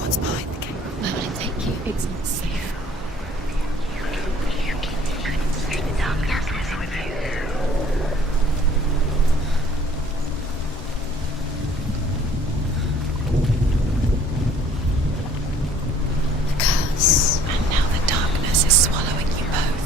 What's behind the gate? Where will it take you? It's not safe. The curse. And now the darkness is swallowing you both.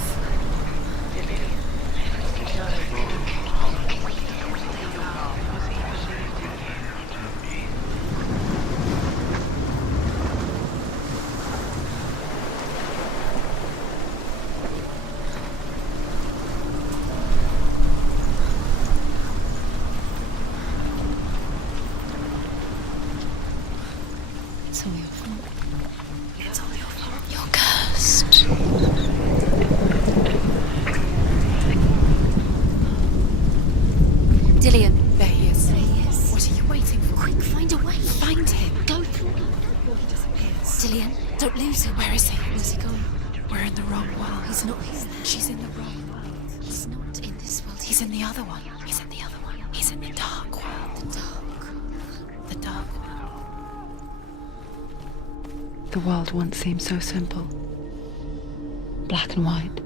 Dillian. There he is. There he is. What are you waiting for? Quick, find a way. Find him. Go through before he disappears. Dillian, don't lose him. Where is he? Where's he gone? We're in the wrong world. He's not here. She's in the wrong world. He's not in this world. He's in the other one. He's in the other one. He's in the dark world. the dark. The dark world. The world once seemed so simple. Black and white.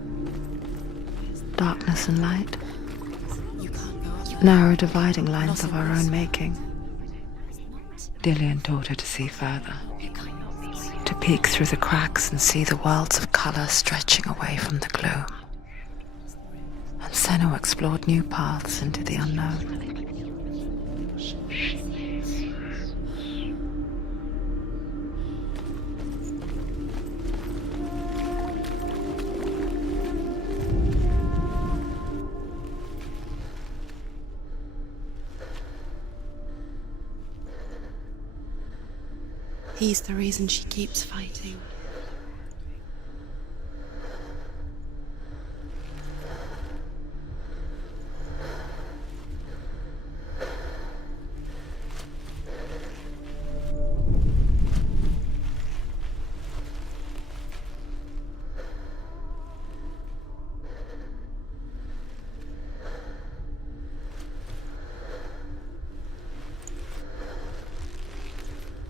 Darkness and light. You can't go up. Narrow dividing lines of our own making. Dillian taught her to see further. To peek through the cracks and see the worlds of colour stretching away from the gloom. And Senua explored new paths into the unknown. He's the reason she keeps fighting.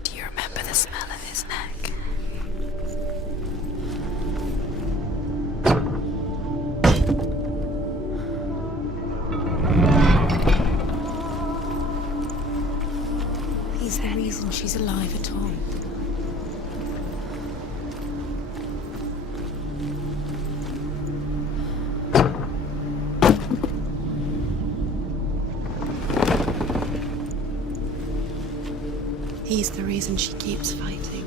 Do you remember the smell of his neck? He's the reason she's alive at all. He's the reason she keeps fighting.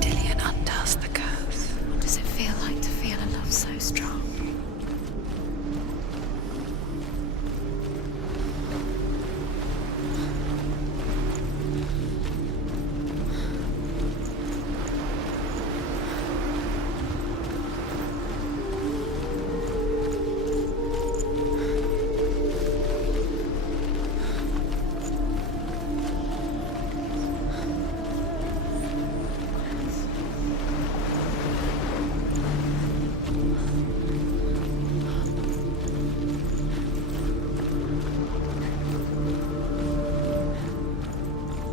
Dillian undoes the curse. What does it feel like to feel a love so strong?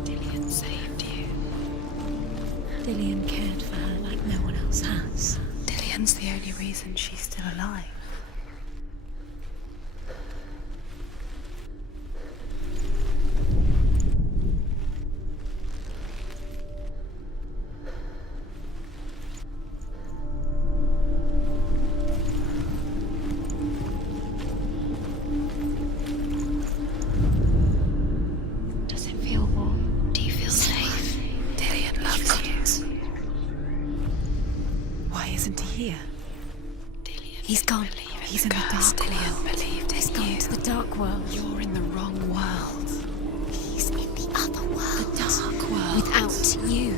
Dillian saved you. Dillian cared for her like no one else has. Dillian's the only reason she's still alive. Does it feel warm? Do you feel safe? Dillian loves you. Why isn't he here? Dillian, He's gone. He's in the dark. Dillian believed He's in gone you. to the dark world. You're in the wrong world. He's in the other world. The dark world. Without you.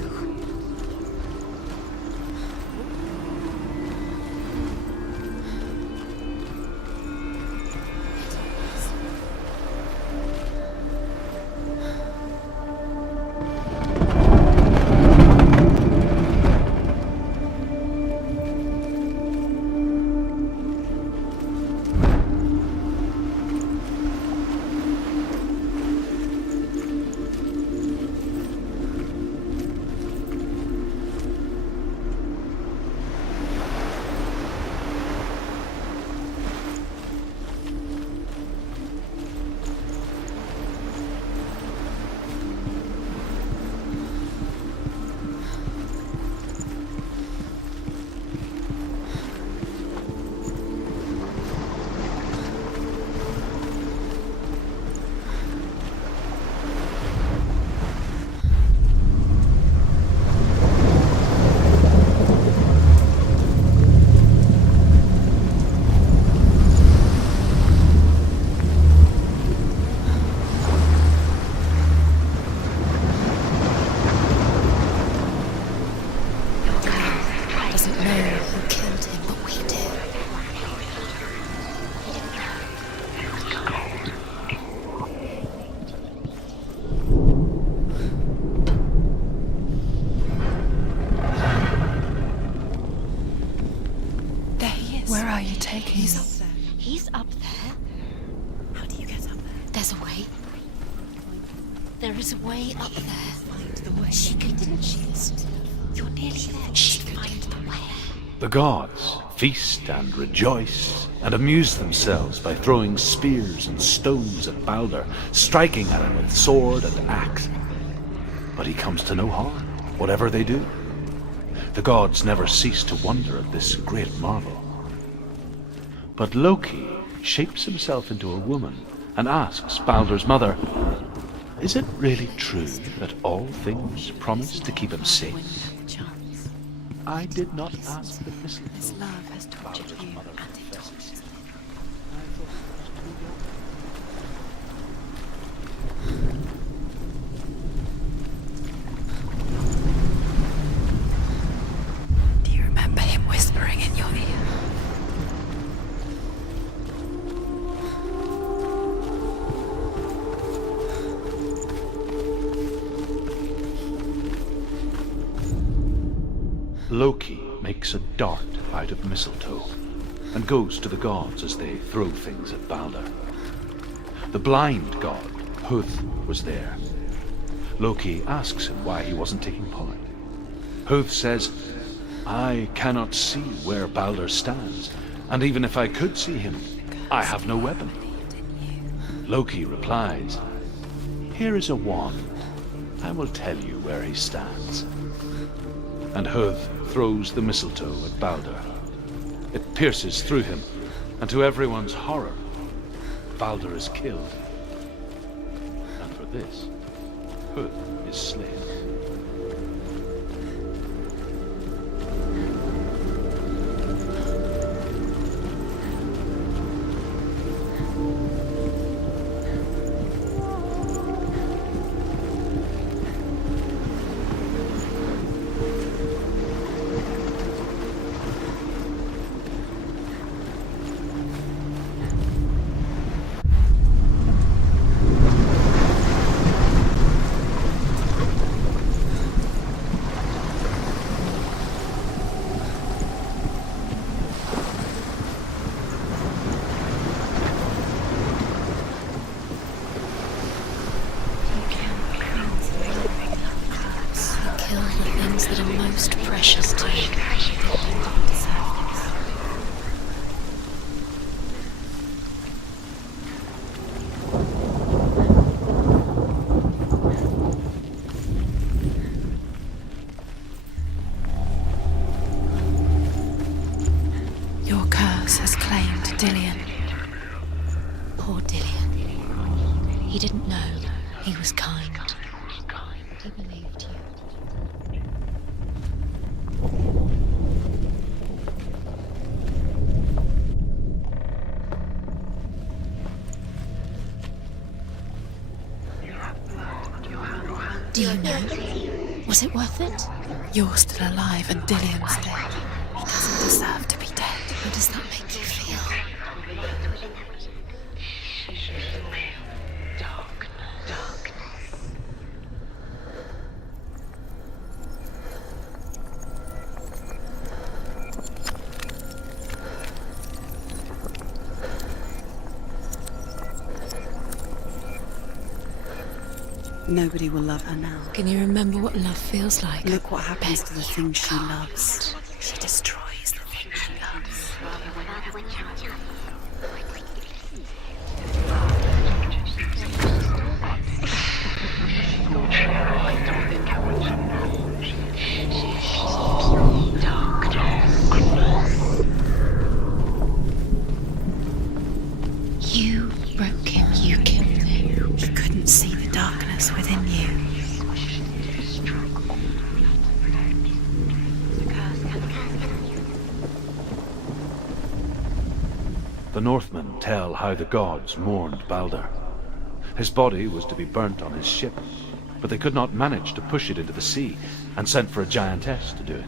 Doesn't know who killed him, but we do. Where are you taking He's me? up there. He's up there. How do you get up there? There's a way. There is a way up there. Find the way. She could, didn't she? You're nearly there. She could find the way. The gods feast and rejoice and amuse themselves by throwing spears and stones at Balder, striking at him with sword and axe. But he comes to no harm, whatever they do. The gods never cease to wonder at this great marvel. But Loki shapes himself into a woman and asks Balder's mother, "Is it really true that all things promise to keep him safe?" Chance. I did not ask the mistletoe. This love has tortured Balder's you, mother and it confesses. tortures me. Do you remember him whispering in your ear? Loki makes a dart out of mistletoe and goes to the gods as they throw things at Balder. The blind god, Huth, was there. Loki asks him why he wasn't taking part. Huth says, "I cannot see where Balder stands, and even if I could see him, I have no weapon." Loki replies, "Here is a wand. I will tell you where he stands." And Huth throws the mistletoe at Balder. It pierces through him, and to everyone's horror, Balder is killed. And for this, Huth is slain. Kill the things that are most precious to you. Your curse has claimed Dillion. Poor Dillion. He didn't know. He was kind. He believed you. Do you know? Was it worth it? You're still alive and Dillion's dead. He doesn't deserve to be dead. How does that make you feel? Nobody will love her now. Can you remember what love feels like? Look what happens to the things she loves. She destroys the things she loves. You broke him, you killed him. He couldn't see the darkness within you. The Northmen tell how the gods mourned Balder. His body was to be burnt on his ship, but they could not manage to push it into the sea, and sent for a giantess to do it.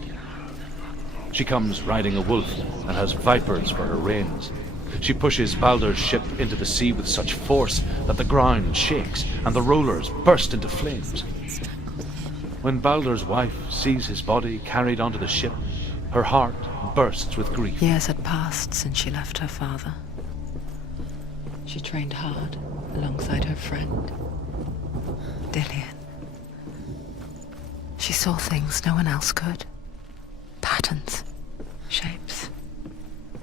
She comes riding a wolf and has vipers for her reins. She pushes Balder's ship into the sea with such force that the ground shakes and the rollers burst into flames. When Balder's wife sees his body carried onto the ship, Her heart bursts with grief. Years had passed since she left her father. She trained hard alongside her friend, Dillian. She saw things no one else could. Patterns, shapes,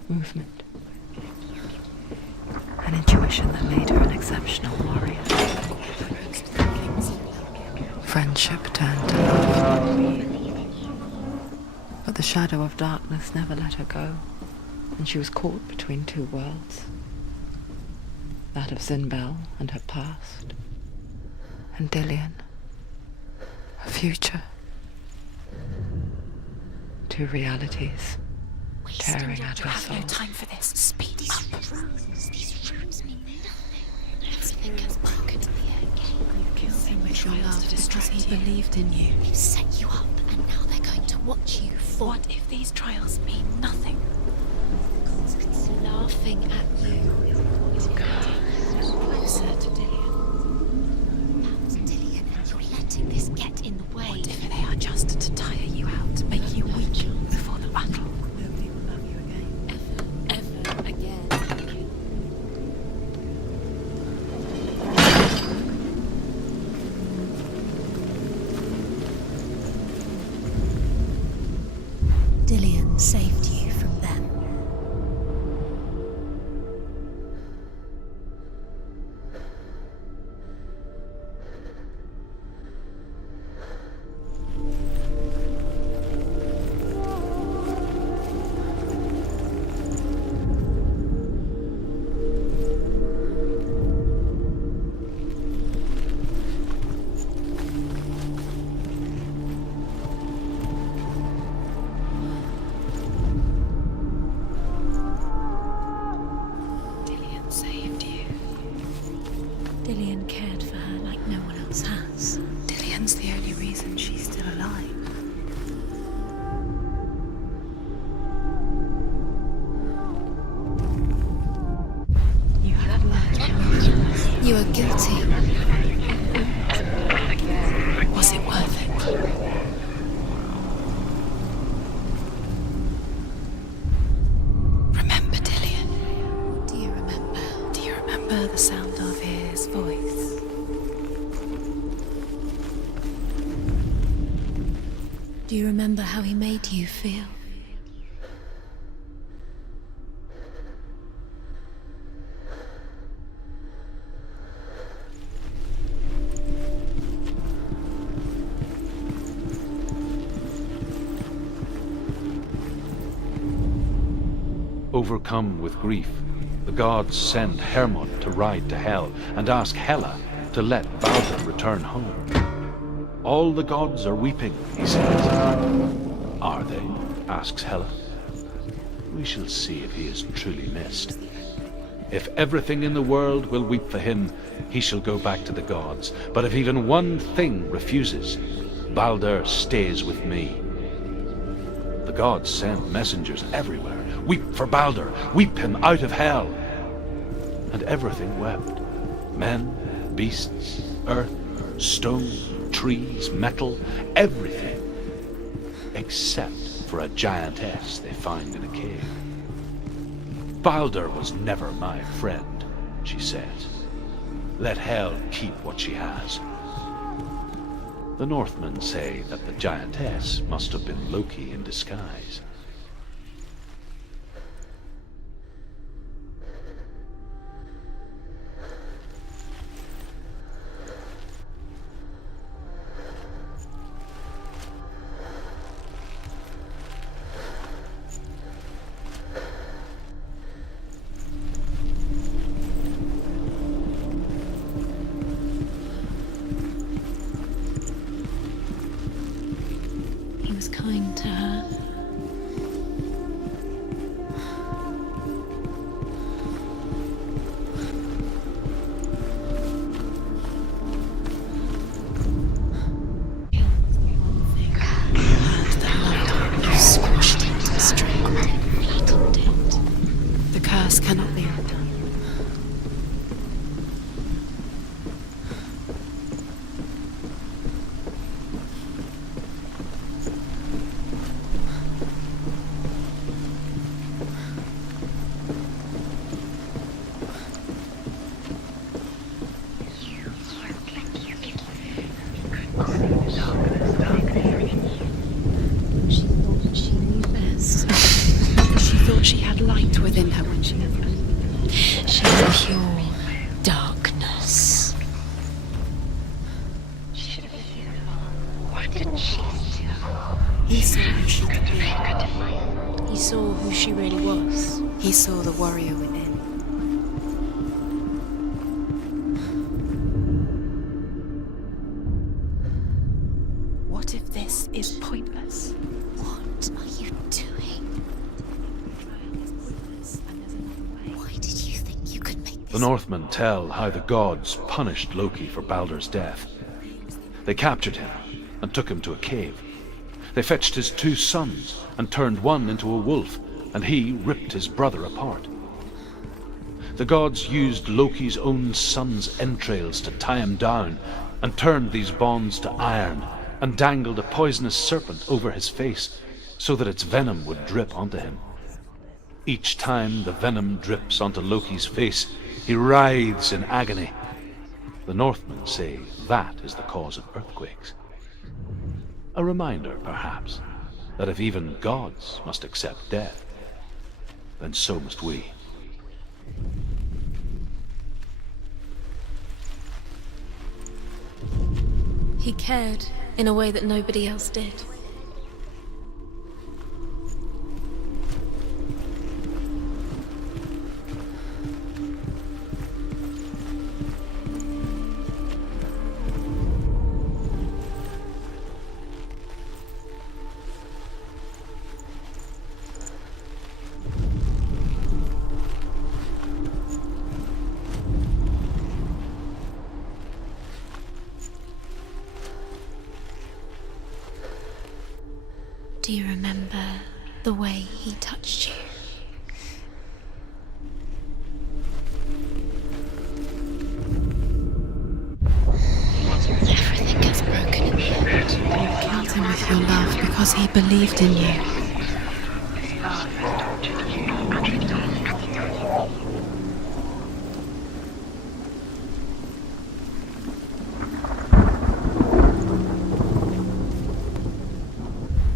movement. An intuition that made her an exceptional warrior. Friendship turned to love. But the shadow of darkness never let her go, and she was caught between two worlds. That of Zinbel and her past, and Dillian, her future. Two realities tearing at her soul. No time for this. Speed up. These rooms mean nothing. Let's think as broken to the edge. You've killed him with your love because he believed in you. We've set you up, and now they're going to watch you fall. What if these trials mean nothing? The gods can see laughing at you. Closer to Dillian. Perhaps Dillian, and you're letting this get in the way. What if they are just to tire you out, to make you weak before the battle? Nobody will love you again. Ever again. Dillian saved you from them. Dillian cared for her like no one else has. Dillian's the only reason she's still alive. You have learned. You are guilty. Was it worth it? Remember Dillian. What do you remember? Do you remember the sound of his voice? Do you remember how he made you feel? Overcome with grief, the gods send Hermod to ride to Hell and ask Hela to let Baldur return home. All the gods are weeping, he says. Are they? Asks Hela. We shall see if he is truly missed. If everything in the world will weep for him, he shall go back to the gods. But if even one thing refuses, Baldur stays with me. The gods send messengers everywhere. Weep for Baldur, weep him out of Hell. And everything wept. Men, beasts, earth, stone, trees, metal, everything. Except for a giantess they find in a cave. Baldur was never my friend, she says. Let Hell keep what she has. The Northmen say that the giantess must have been Loki in disguise. He was kind to her. You squashed it to strength. Flattened it. The curse cannot be undone. saw who she really was. He saw the warrior within. What if this is pointless? What are you doing? Why did you think you could make this? The Northmen tell how the gods punished Loki for Baldur's death. They captured him and took him to a cave. They fetched his 2 sons and turned one into a wolf, and he ripped his brother apart. The gods used Loki's own son's entrails to tie him down, and turned these bonds to iron, and dangled a poisonous serpent over his face, so that its venom would drip onto him. Each time the venom drips onto Loki's face, he writhes in agony. The Northmen say that is the cause of earthquakes. A reminder, perhaps, that if even gods must accept death, then so must we. He cared in a way that nobody else did. Do you remember the way he touched you? Everything gets broken in the end. You killed him with your love because he believed in you.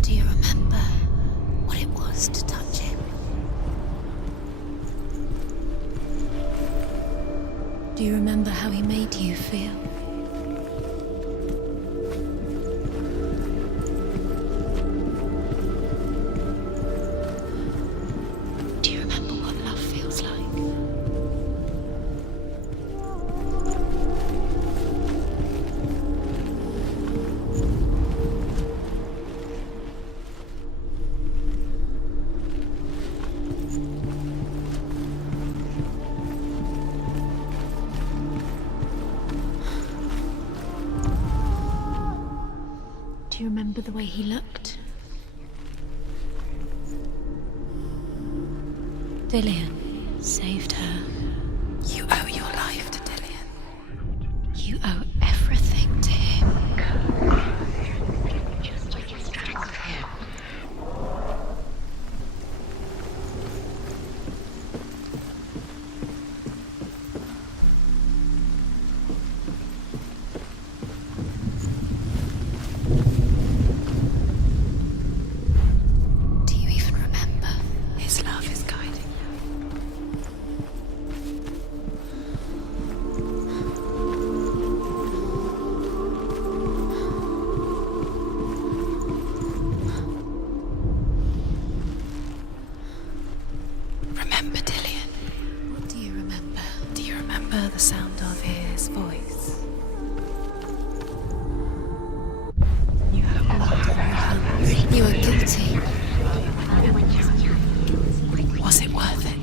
Do you remember what it was to touch him? Do you remember how he made you feel? Do you remember what love feels like? Do you remember the way he looked? Dillian saved her. You owe your life to Dillian. You owe everything to him. Do you even remember? His love is guiding you. Remember Dillian? What do you remember? Do you remember the sound of his voice? You have blood on your hands. You were guilty. Was it worth it?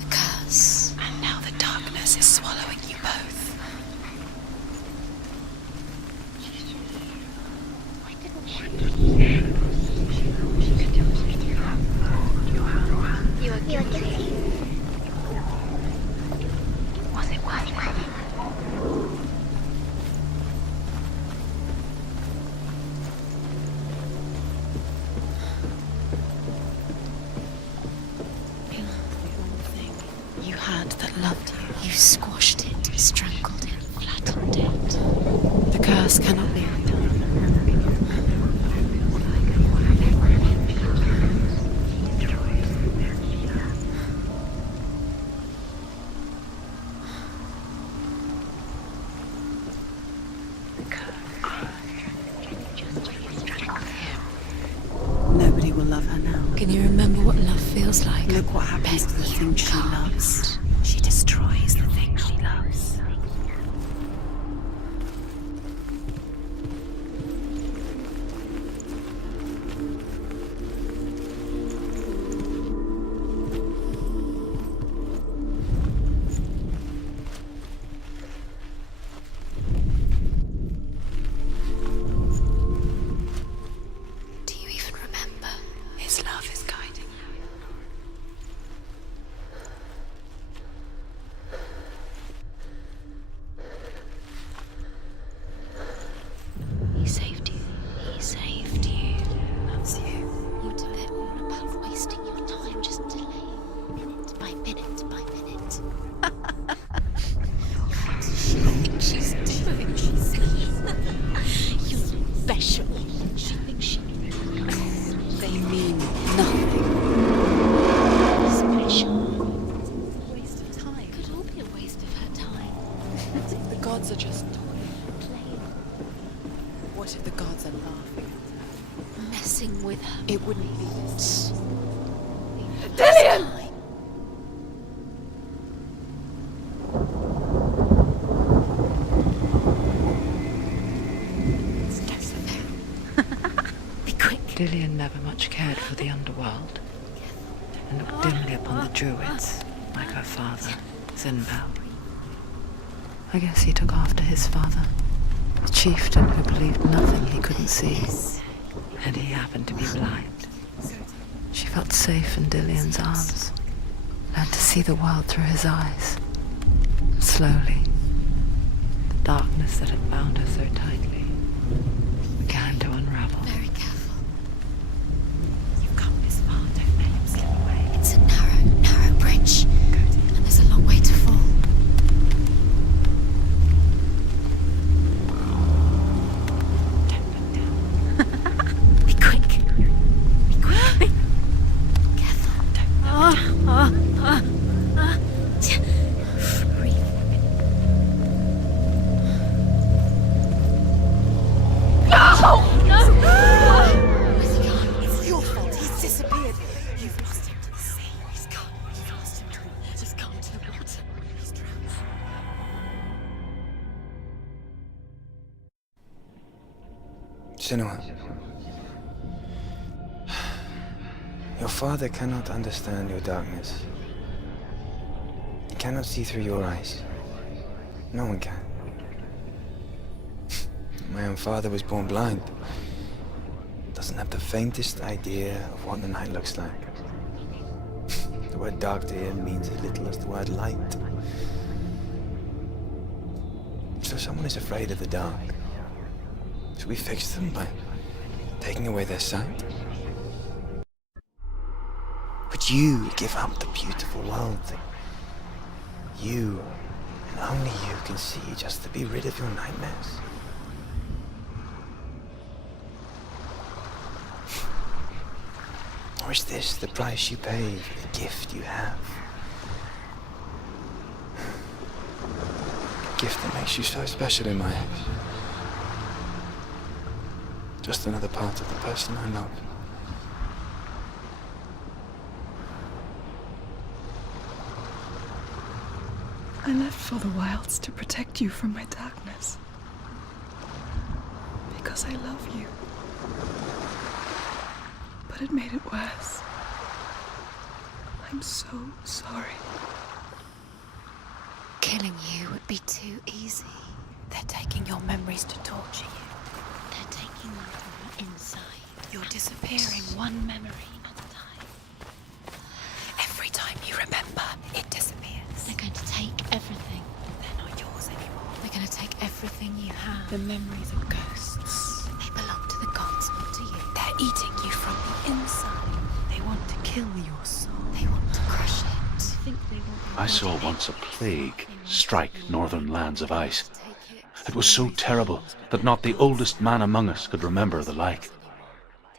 The curse. And now the darkness is swallowing you both. You were guilty. Was it worth it? The one thing you had that loved you. You squashed it, strangled it, flattened it. The curse cannot be undone. will love her now. Can you remember what love feels like? Look what happens to the thing she loves. She destroys the thing she loves. Do you even remember? His love is guiding you. He saved you. He saved you. Loves you. You did it all about wasting your time, just delaying minute by minute by minute. What does she think she's doing? You're special. She thinks she They mean nothing. special. Waste of time. Could all be a waste of her time. The gods are just toying. Playing, What if the gods are laughing? messing with her. It wouldn't be this. Dillian! Be quick. Dillian never much cared for the underworld, and looked dimly upon the druids, like her father, Zinbel. I guess he took after his father, a chieftain who believed nothing he couldn't see, and he happened to be blind. She felt safe in Dillian's arms, learned to see the world through his eyes. Slowly, the darkness that had bound her so tightly began to unravel. Very careful. You've come this far, don't let him slip away. It's a narrow bridge. And there's a long way to fall. Don't look down. Be quick. Be quick. Careful. Breathe. Where's he gone? It's your fault. He's disappeared. You've lost him to the sea. He's gone. You've lost him to the... Just gone to the water. He's drowned. Senua, your father cannot understand your darkness. He cannot see through your eyes. No one can. My own father was born blind. Doesn't have the faintest idea of what the night looks like. The word dark to him means as little as the word light. So someone is afraid of the dark. Should we fix them by taking away their sight? Would you give up the beautiful world that you and only you can see just to be rid of your nightmares? Or is this the price you pay for the gift you have? A gift that makes you so special in my eyes. Just another part of the person I love. I left for the wilds to protect you from my darkness. Because I love you. But it made it worse. I'm so sorry. Killing you would be too easy. They're taking your memories to torture you. They're taking you from the inside. You're disappearing one memory at a time. Every time you remember, it disappears. They're going to take everything. They're not yours anymore. They're going to take everything you have. The memories are ghosts. They belong to the gods, not to you. They're eating you from the inside. They want to kill your soul. They want to crush it. I saw once a plague strike northern lands of ice. It was so terrible that not the oldest man among us could remember the like.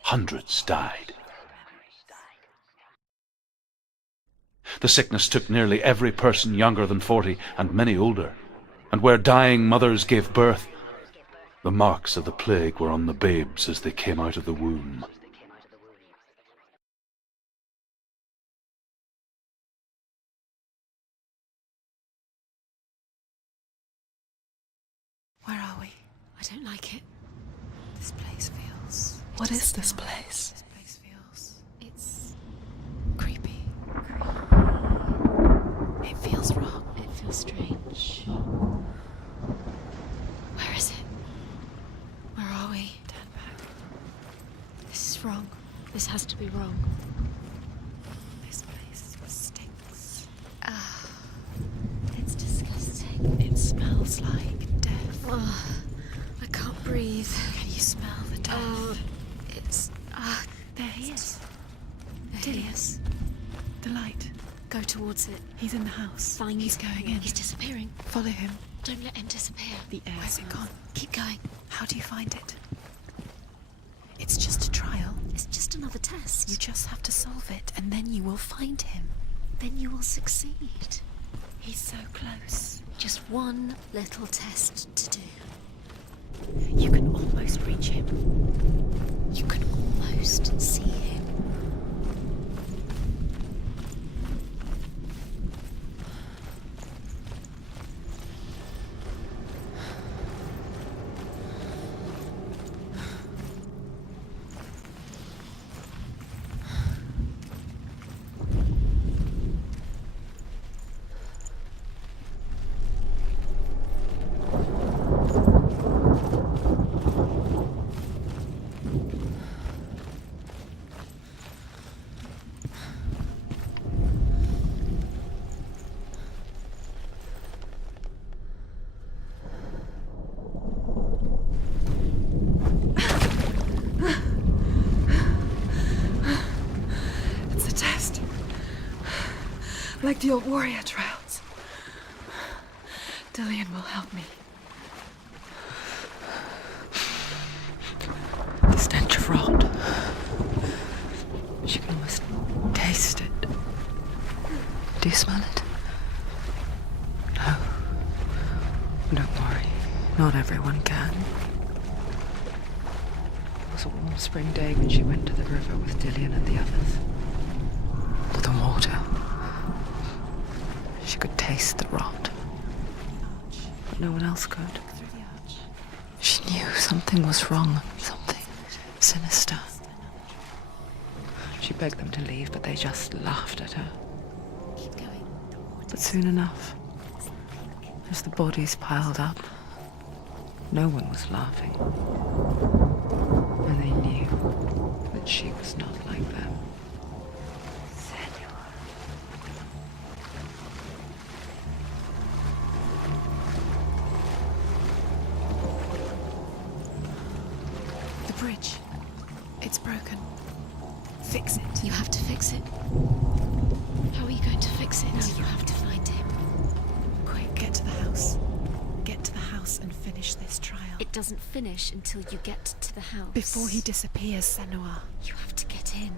Hundreds died. The sickness took nearly every person younger than 40 and many older, and where dying mothers gave birth, the marks of the plague were on the babes as they came out of the womb. I don't like it. This place feels... What is this place? This place feels... It's... creepy. It feels wrong. It feels strange. Where is it? Where are we? Turn back. This is wrong. This has to be wrong. This place stinks. Ah, it's disgusting. It smells like death. Oh, I can't breathe. Can you smell the death? Oh, it's... there he is. There he is. The light. Go towards it. He's in the house. Find He's going in. He's disappearing. Follow him. Don't let him disappear. The air. Where's it gone? Keep going. How do you find it? It's just a trial. It's just another test. You just have to solve it, and then you will find him. Then you will succeed. He's so close. Just one little test to do. You can almost reach him. You can almost see him. Like the old warrior trials. Dillian will help me. The stench of rot. She can almost taste it. Do you smell it? No. Don't worry. Not everyone can. It was a warm spring day when she went to the river with Dillian and the others. To the water. She could taste the rot. But no one else could. She knew something was wrong. Something sinister. She begged them to leave, but they just laughed at her. Keep going. But soon enough, as the bodies piled up, no one was laughing. And they knew that she was not like them. Bridge. It's broken. Fix it. You have to fix it. How are you going to fix it? No, you have to find him. Quick, get to the house. Get to the house and finish this trial. It doesn't finish until you get to the house. Before he disappears, Senua. You have to get in.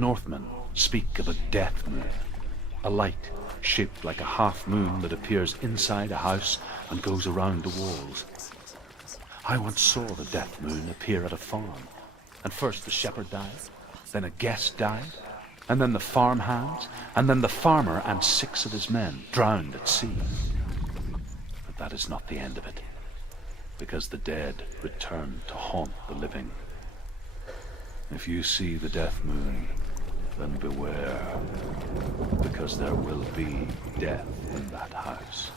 Northmen speak of a death moon, a light shaped like a half moon that appears inside a house and goes around the walls. I once saw the death moon appear at a farm, and first the shepherd died, then a guest died, and then the farmhands, and then the farmer and 6 of his men drowned at sea. But that is not the end of it, because the dead return to haunt the living. If you see the death moon, then beware, because there will be death in that house.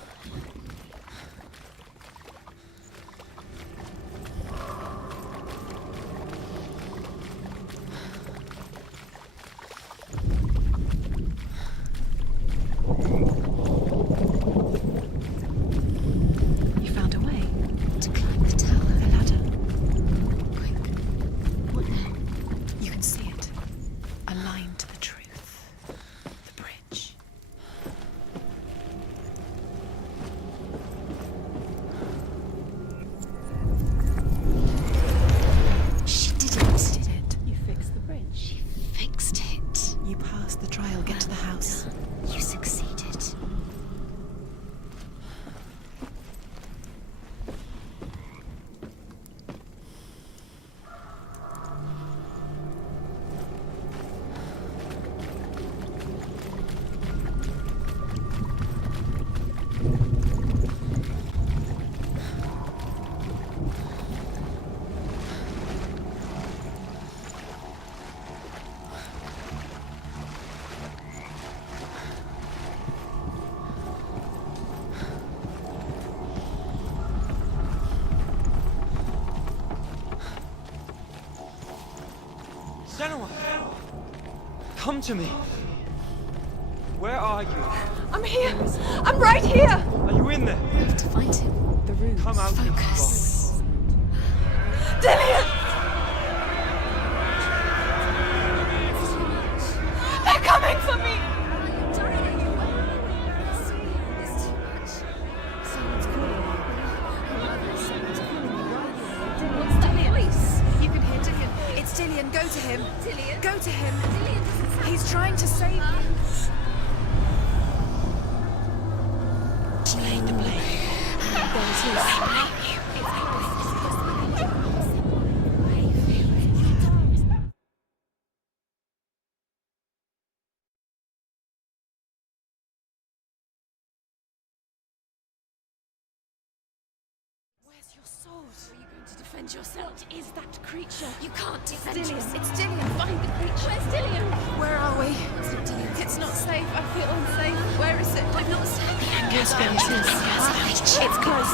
You found a way to climb the tower, the ladder. Quick. What now? You can see it. A line to the truth. The bridge. She did it. You fixed the bridge. She fixed it. You passed the trial. Get to the house. You succeeded. Senua! Come to me! Where are you? I'm here! I'm right here! Are you in there? We have to find him. The room. Come out. Focus. Dillian! They're coming for me! Someone's calling you. Someone's calling you. What's that voice? You can hear Dillian. It's Dillian, go to him. Dillian? Go to him. Dillian doesn't sound He's trying to save you. She laid the blade. There it is. Where's your sword? Are you going to defend yourself? What is that creature? You can't defend Dillian. yourself. It's Dillian. Find the creature. Where's Dillian? Where are we? It's not Dillian. It's not safe. I feel unsafe. Where is it? I'm not safe. Yes, there it is. It's close.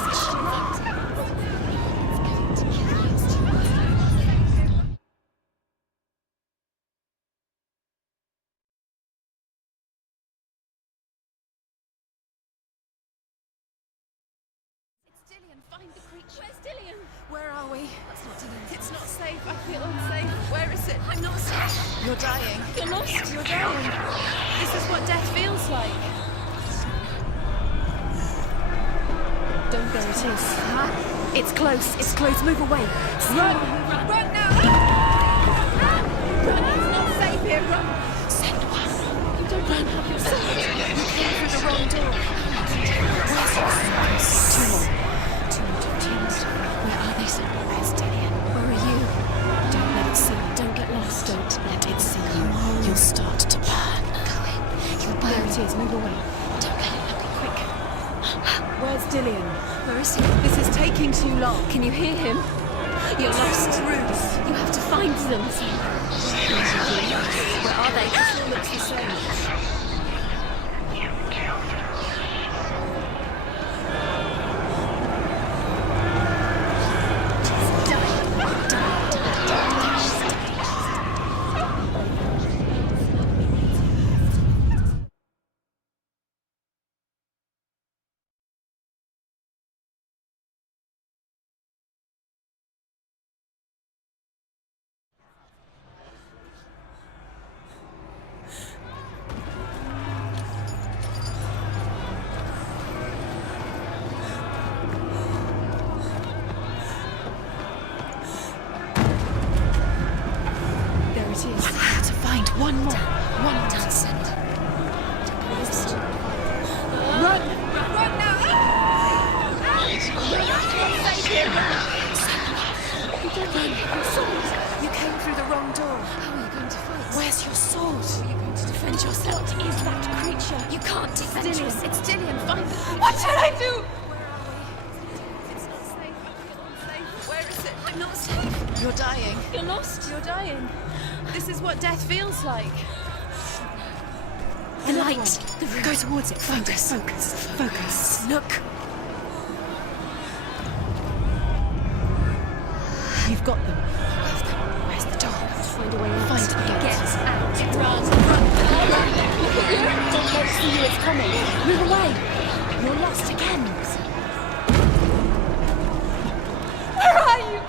Dillian, find the creature. Where's Dillian? Where are we? That's not Dillian. It's not safe. I feel unsafe. Where is it? I'm not safe. You're dying. You're lost. You're dying. This is what death feels like. Don't there it is. It's close. It's close. Move away. Run! Run now! Run! It's not safe here. Run! Senua! You don't run. Have your sword. You came through the wrong door. Where's your sword? Too much. Where are they, Senua? Where's Dillian? Where are you? Don't let it sink. Don't get lost. Don't let it sink you. You'll start to burn. You'll burn. There it is. Move away. Don't let it look quick. Where's Dillian? Where is he? This is taking too long. Can you hear him? You're lost. You have to find them. Where are they? It all looks the same. One done, send. Run! Run now! Run! Your sword! You came through the wrong door. How are you going to fight? Where's your sword? How are you going to defend yourself? What is that creature? You can't defend Dillian, yourself. it's Dillian. Find the creature. What should I do? It's not safe. I feel unsafe. Where is it? I'm not safe. You're dying. You're lost. You're dying. This is what death feels like. The light. The room. Go towards it. Focus. Focus. Focus. Look. You've got them. Where's the door? Find a way out. Find it. Get out. Run. Run. Look at you. Don't let it see you. It's coming. Move away. You're lost again. Where are you?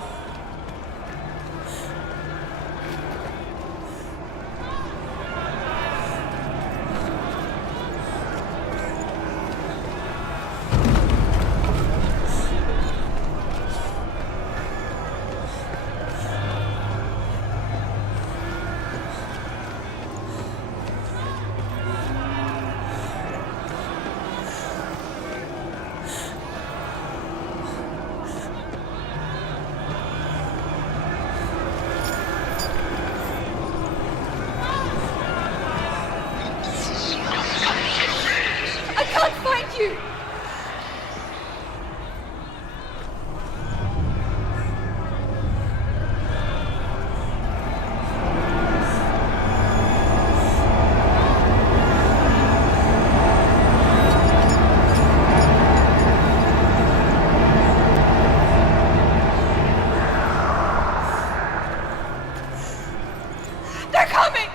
I can't find you! They're coming!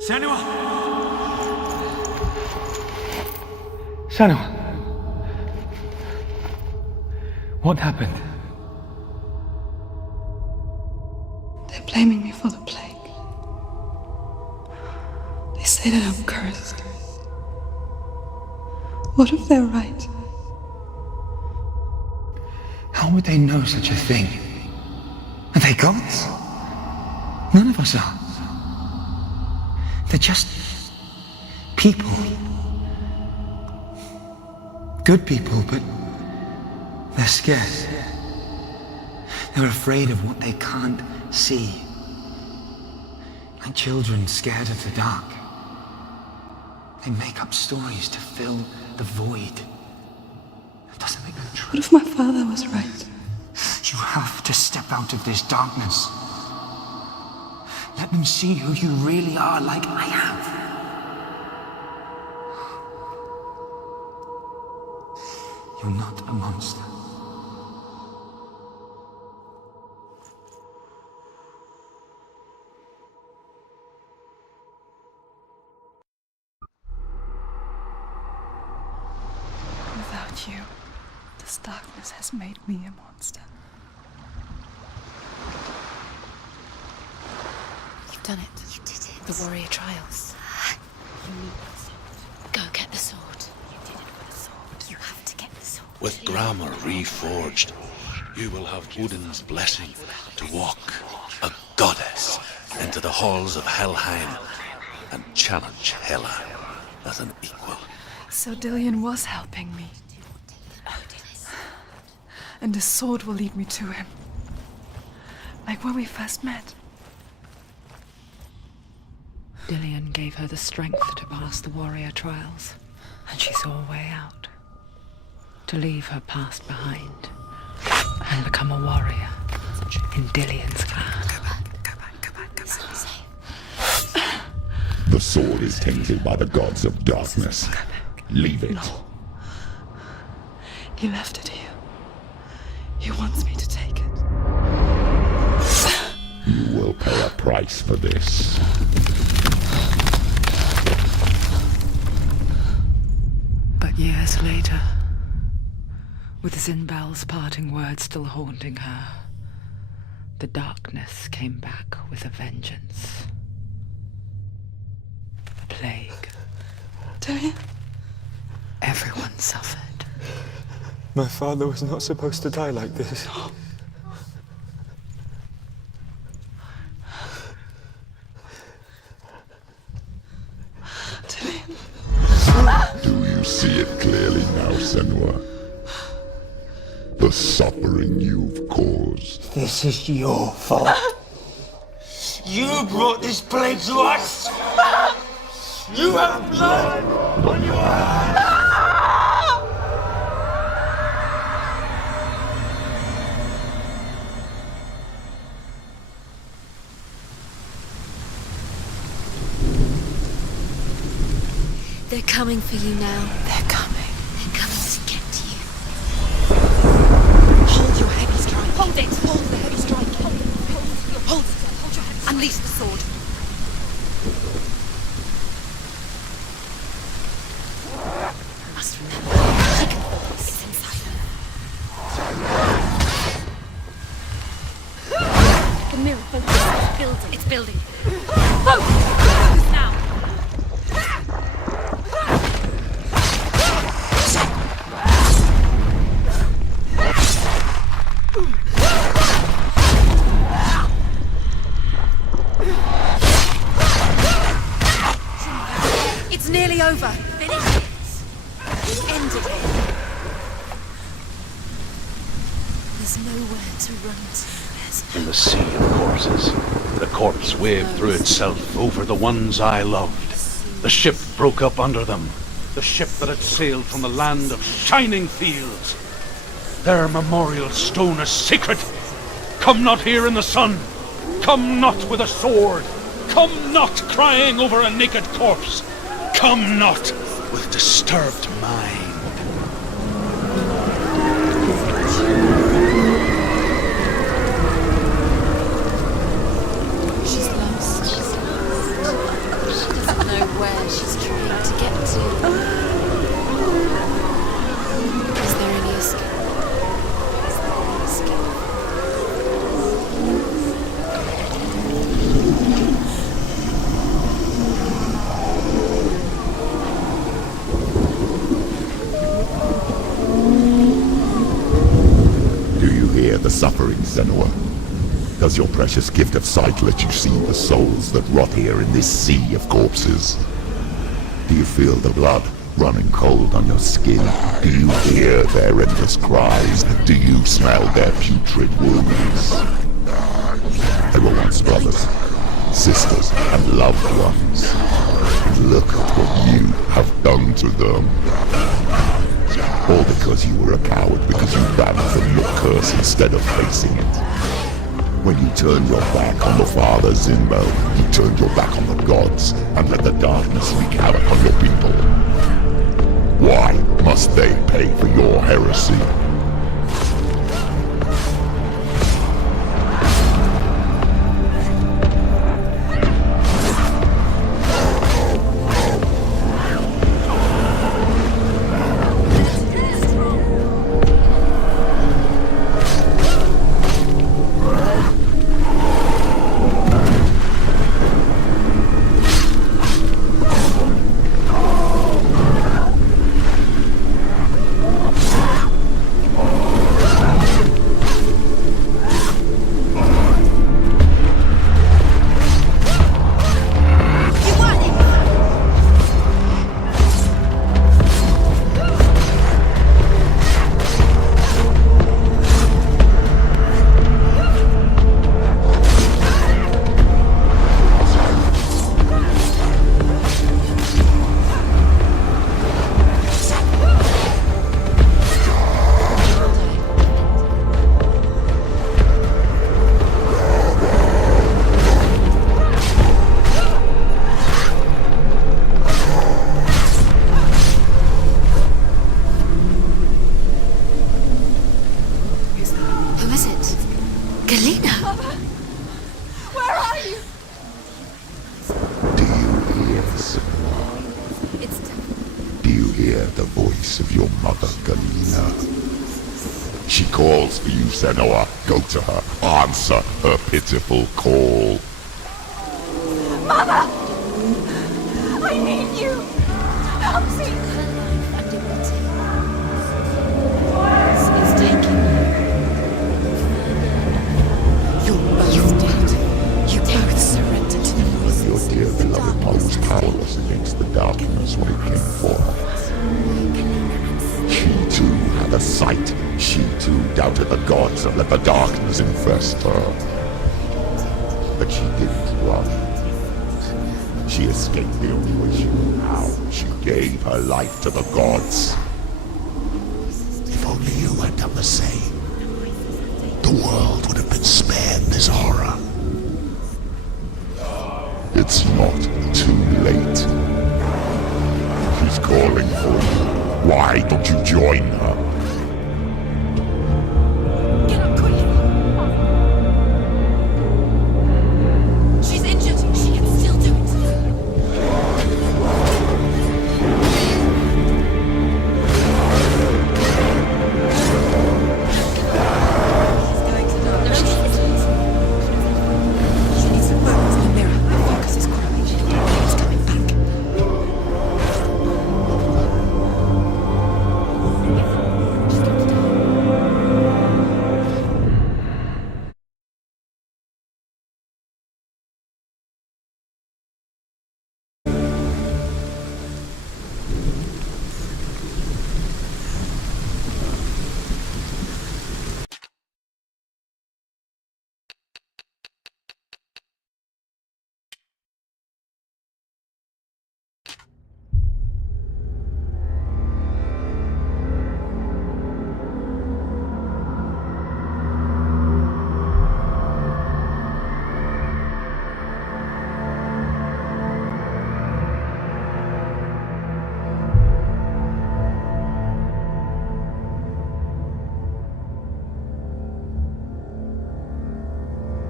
Senua! Senua! What happened? They're blaming me for the plague. They say that I'm cursed. What if they're right? How would they know such a thing? Are they gods? None of us are. They're just people. Good people, but they're scared. They're afraid of what they can't see. Like children scared of the dark. They make up stories to fill the void. That doesn't make them true. What if my father was right? You have to step out of this darkness. Let them see who you really are, like I have. You're not a monster. Without you, this darkness has made me a monster. You've done it. You did it. The warrior trials. You need the sword. Go get the sword. You did it with the sword. You have to get the sword. With grammar reforged, you will have Odin's blessing to walk, a goddess, into the halls of Helheim and challenge Hela as an equal. So Dillian was helping me. And the sword will lead me to him. Like when we first met. Dillion gave her the strength to pass the warrior trials, and she saw a way out. To leave her past behind and become a warrior in Dillion's clan. Go back. It's not safe. The sword is tainted by the gods of darkness. Leave it. No. He left it here. He wants me to take it. You will pay a price for this. But years later, with Zinbel's parting words still haunting her, the darkness came back with a vengeance. A plague. Dillion? Everyone suffered. My father was not supposed to die like this. Do you see it clearly now, Senua? The suffering you've caused. This is your fault. You brought this plague to us. You have blood on your hands. They're coming for you now. They're coming. They're coming to get to you. Hold your heavy strike. Hold it. Hold the heavy strike. Hold it. Hold your heavy strike. Unleash the sword. I must remember. She can focus. It's inside her. The mirror focus. It's building. It's building. Focus now. It's nearly over. Finish it. End it. There's nowhere to run to. In the sea of corpses, the corpse waved through itself over the ones I loved. The ship broke up under them. The ship that had sailed from the land of shining fields. Their memorial stone is sacred. Come not here in the sun. Come not with a sword. Come not crying over a naked corpse. Come not with disturbed mind. She's lost. She doesn't know where she's trying to get to. Is there any escape? Is there any escape? Do you hear the suffering, Senua? Does your precious gift of sight let you see the souls that rot here in this sea of corpses? Do you feel the blood running cold on your skin? Do you hear their endless cries? Do you smell their putrid wounds? They were once brothers, sisters, and loved ones. And look at what you have done to them. All because you were a coward, because you ran from your curse instead of facing it. When you turned your back on the father Zinbel, you turned your back on the gods and let the darkness wreak havoc on your people. Why must they pay for your heresy? the voice of your mother, Galena. She calls for you, Senua. Go to her. Answer her pitiful call. Mother! I need you! Help me! Her life and it will take. It's taking you. You're dead. You both surrendered to the voices. Your dear beloved mother was powerless against the darkness when it came for her. She too had a sight. She too doubted the gods and let the darkness infest her. But she didn't run. She escaped the only way she knew how. She gave her life to the gods. If only you had done the same, the world would have been spared this horror. It's not too late. She's calling for you. Why don't you join her?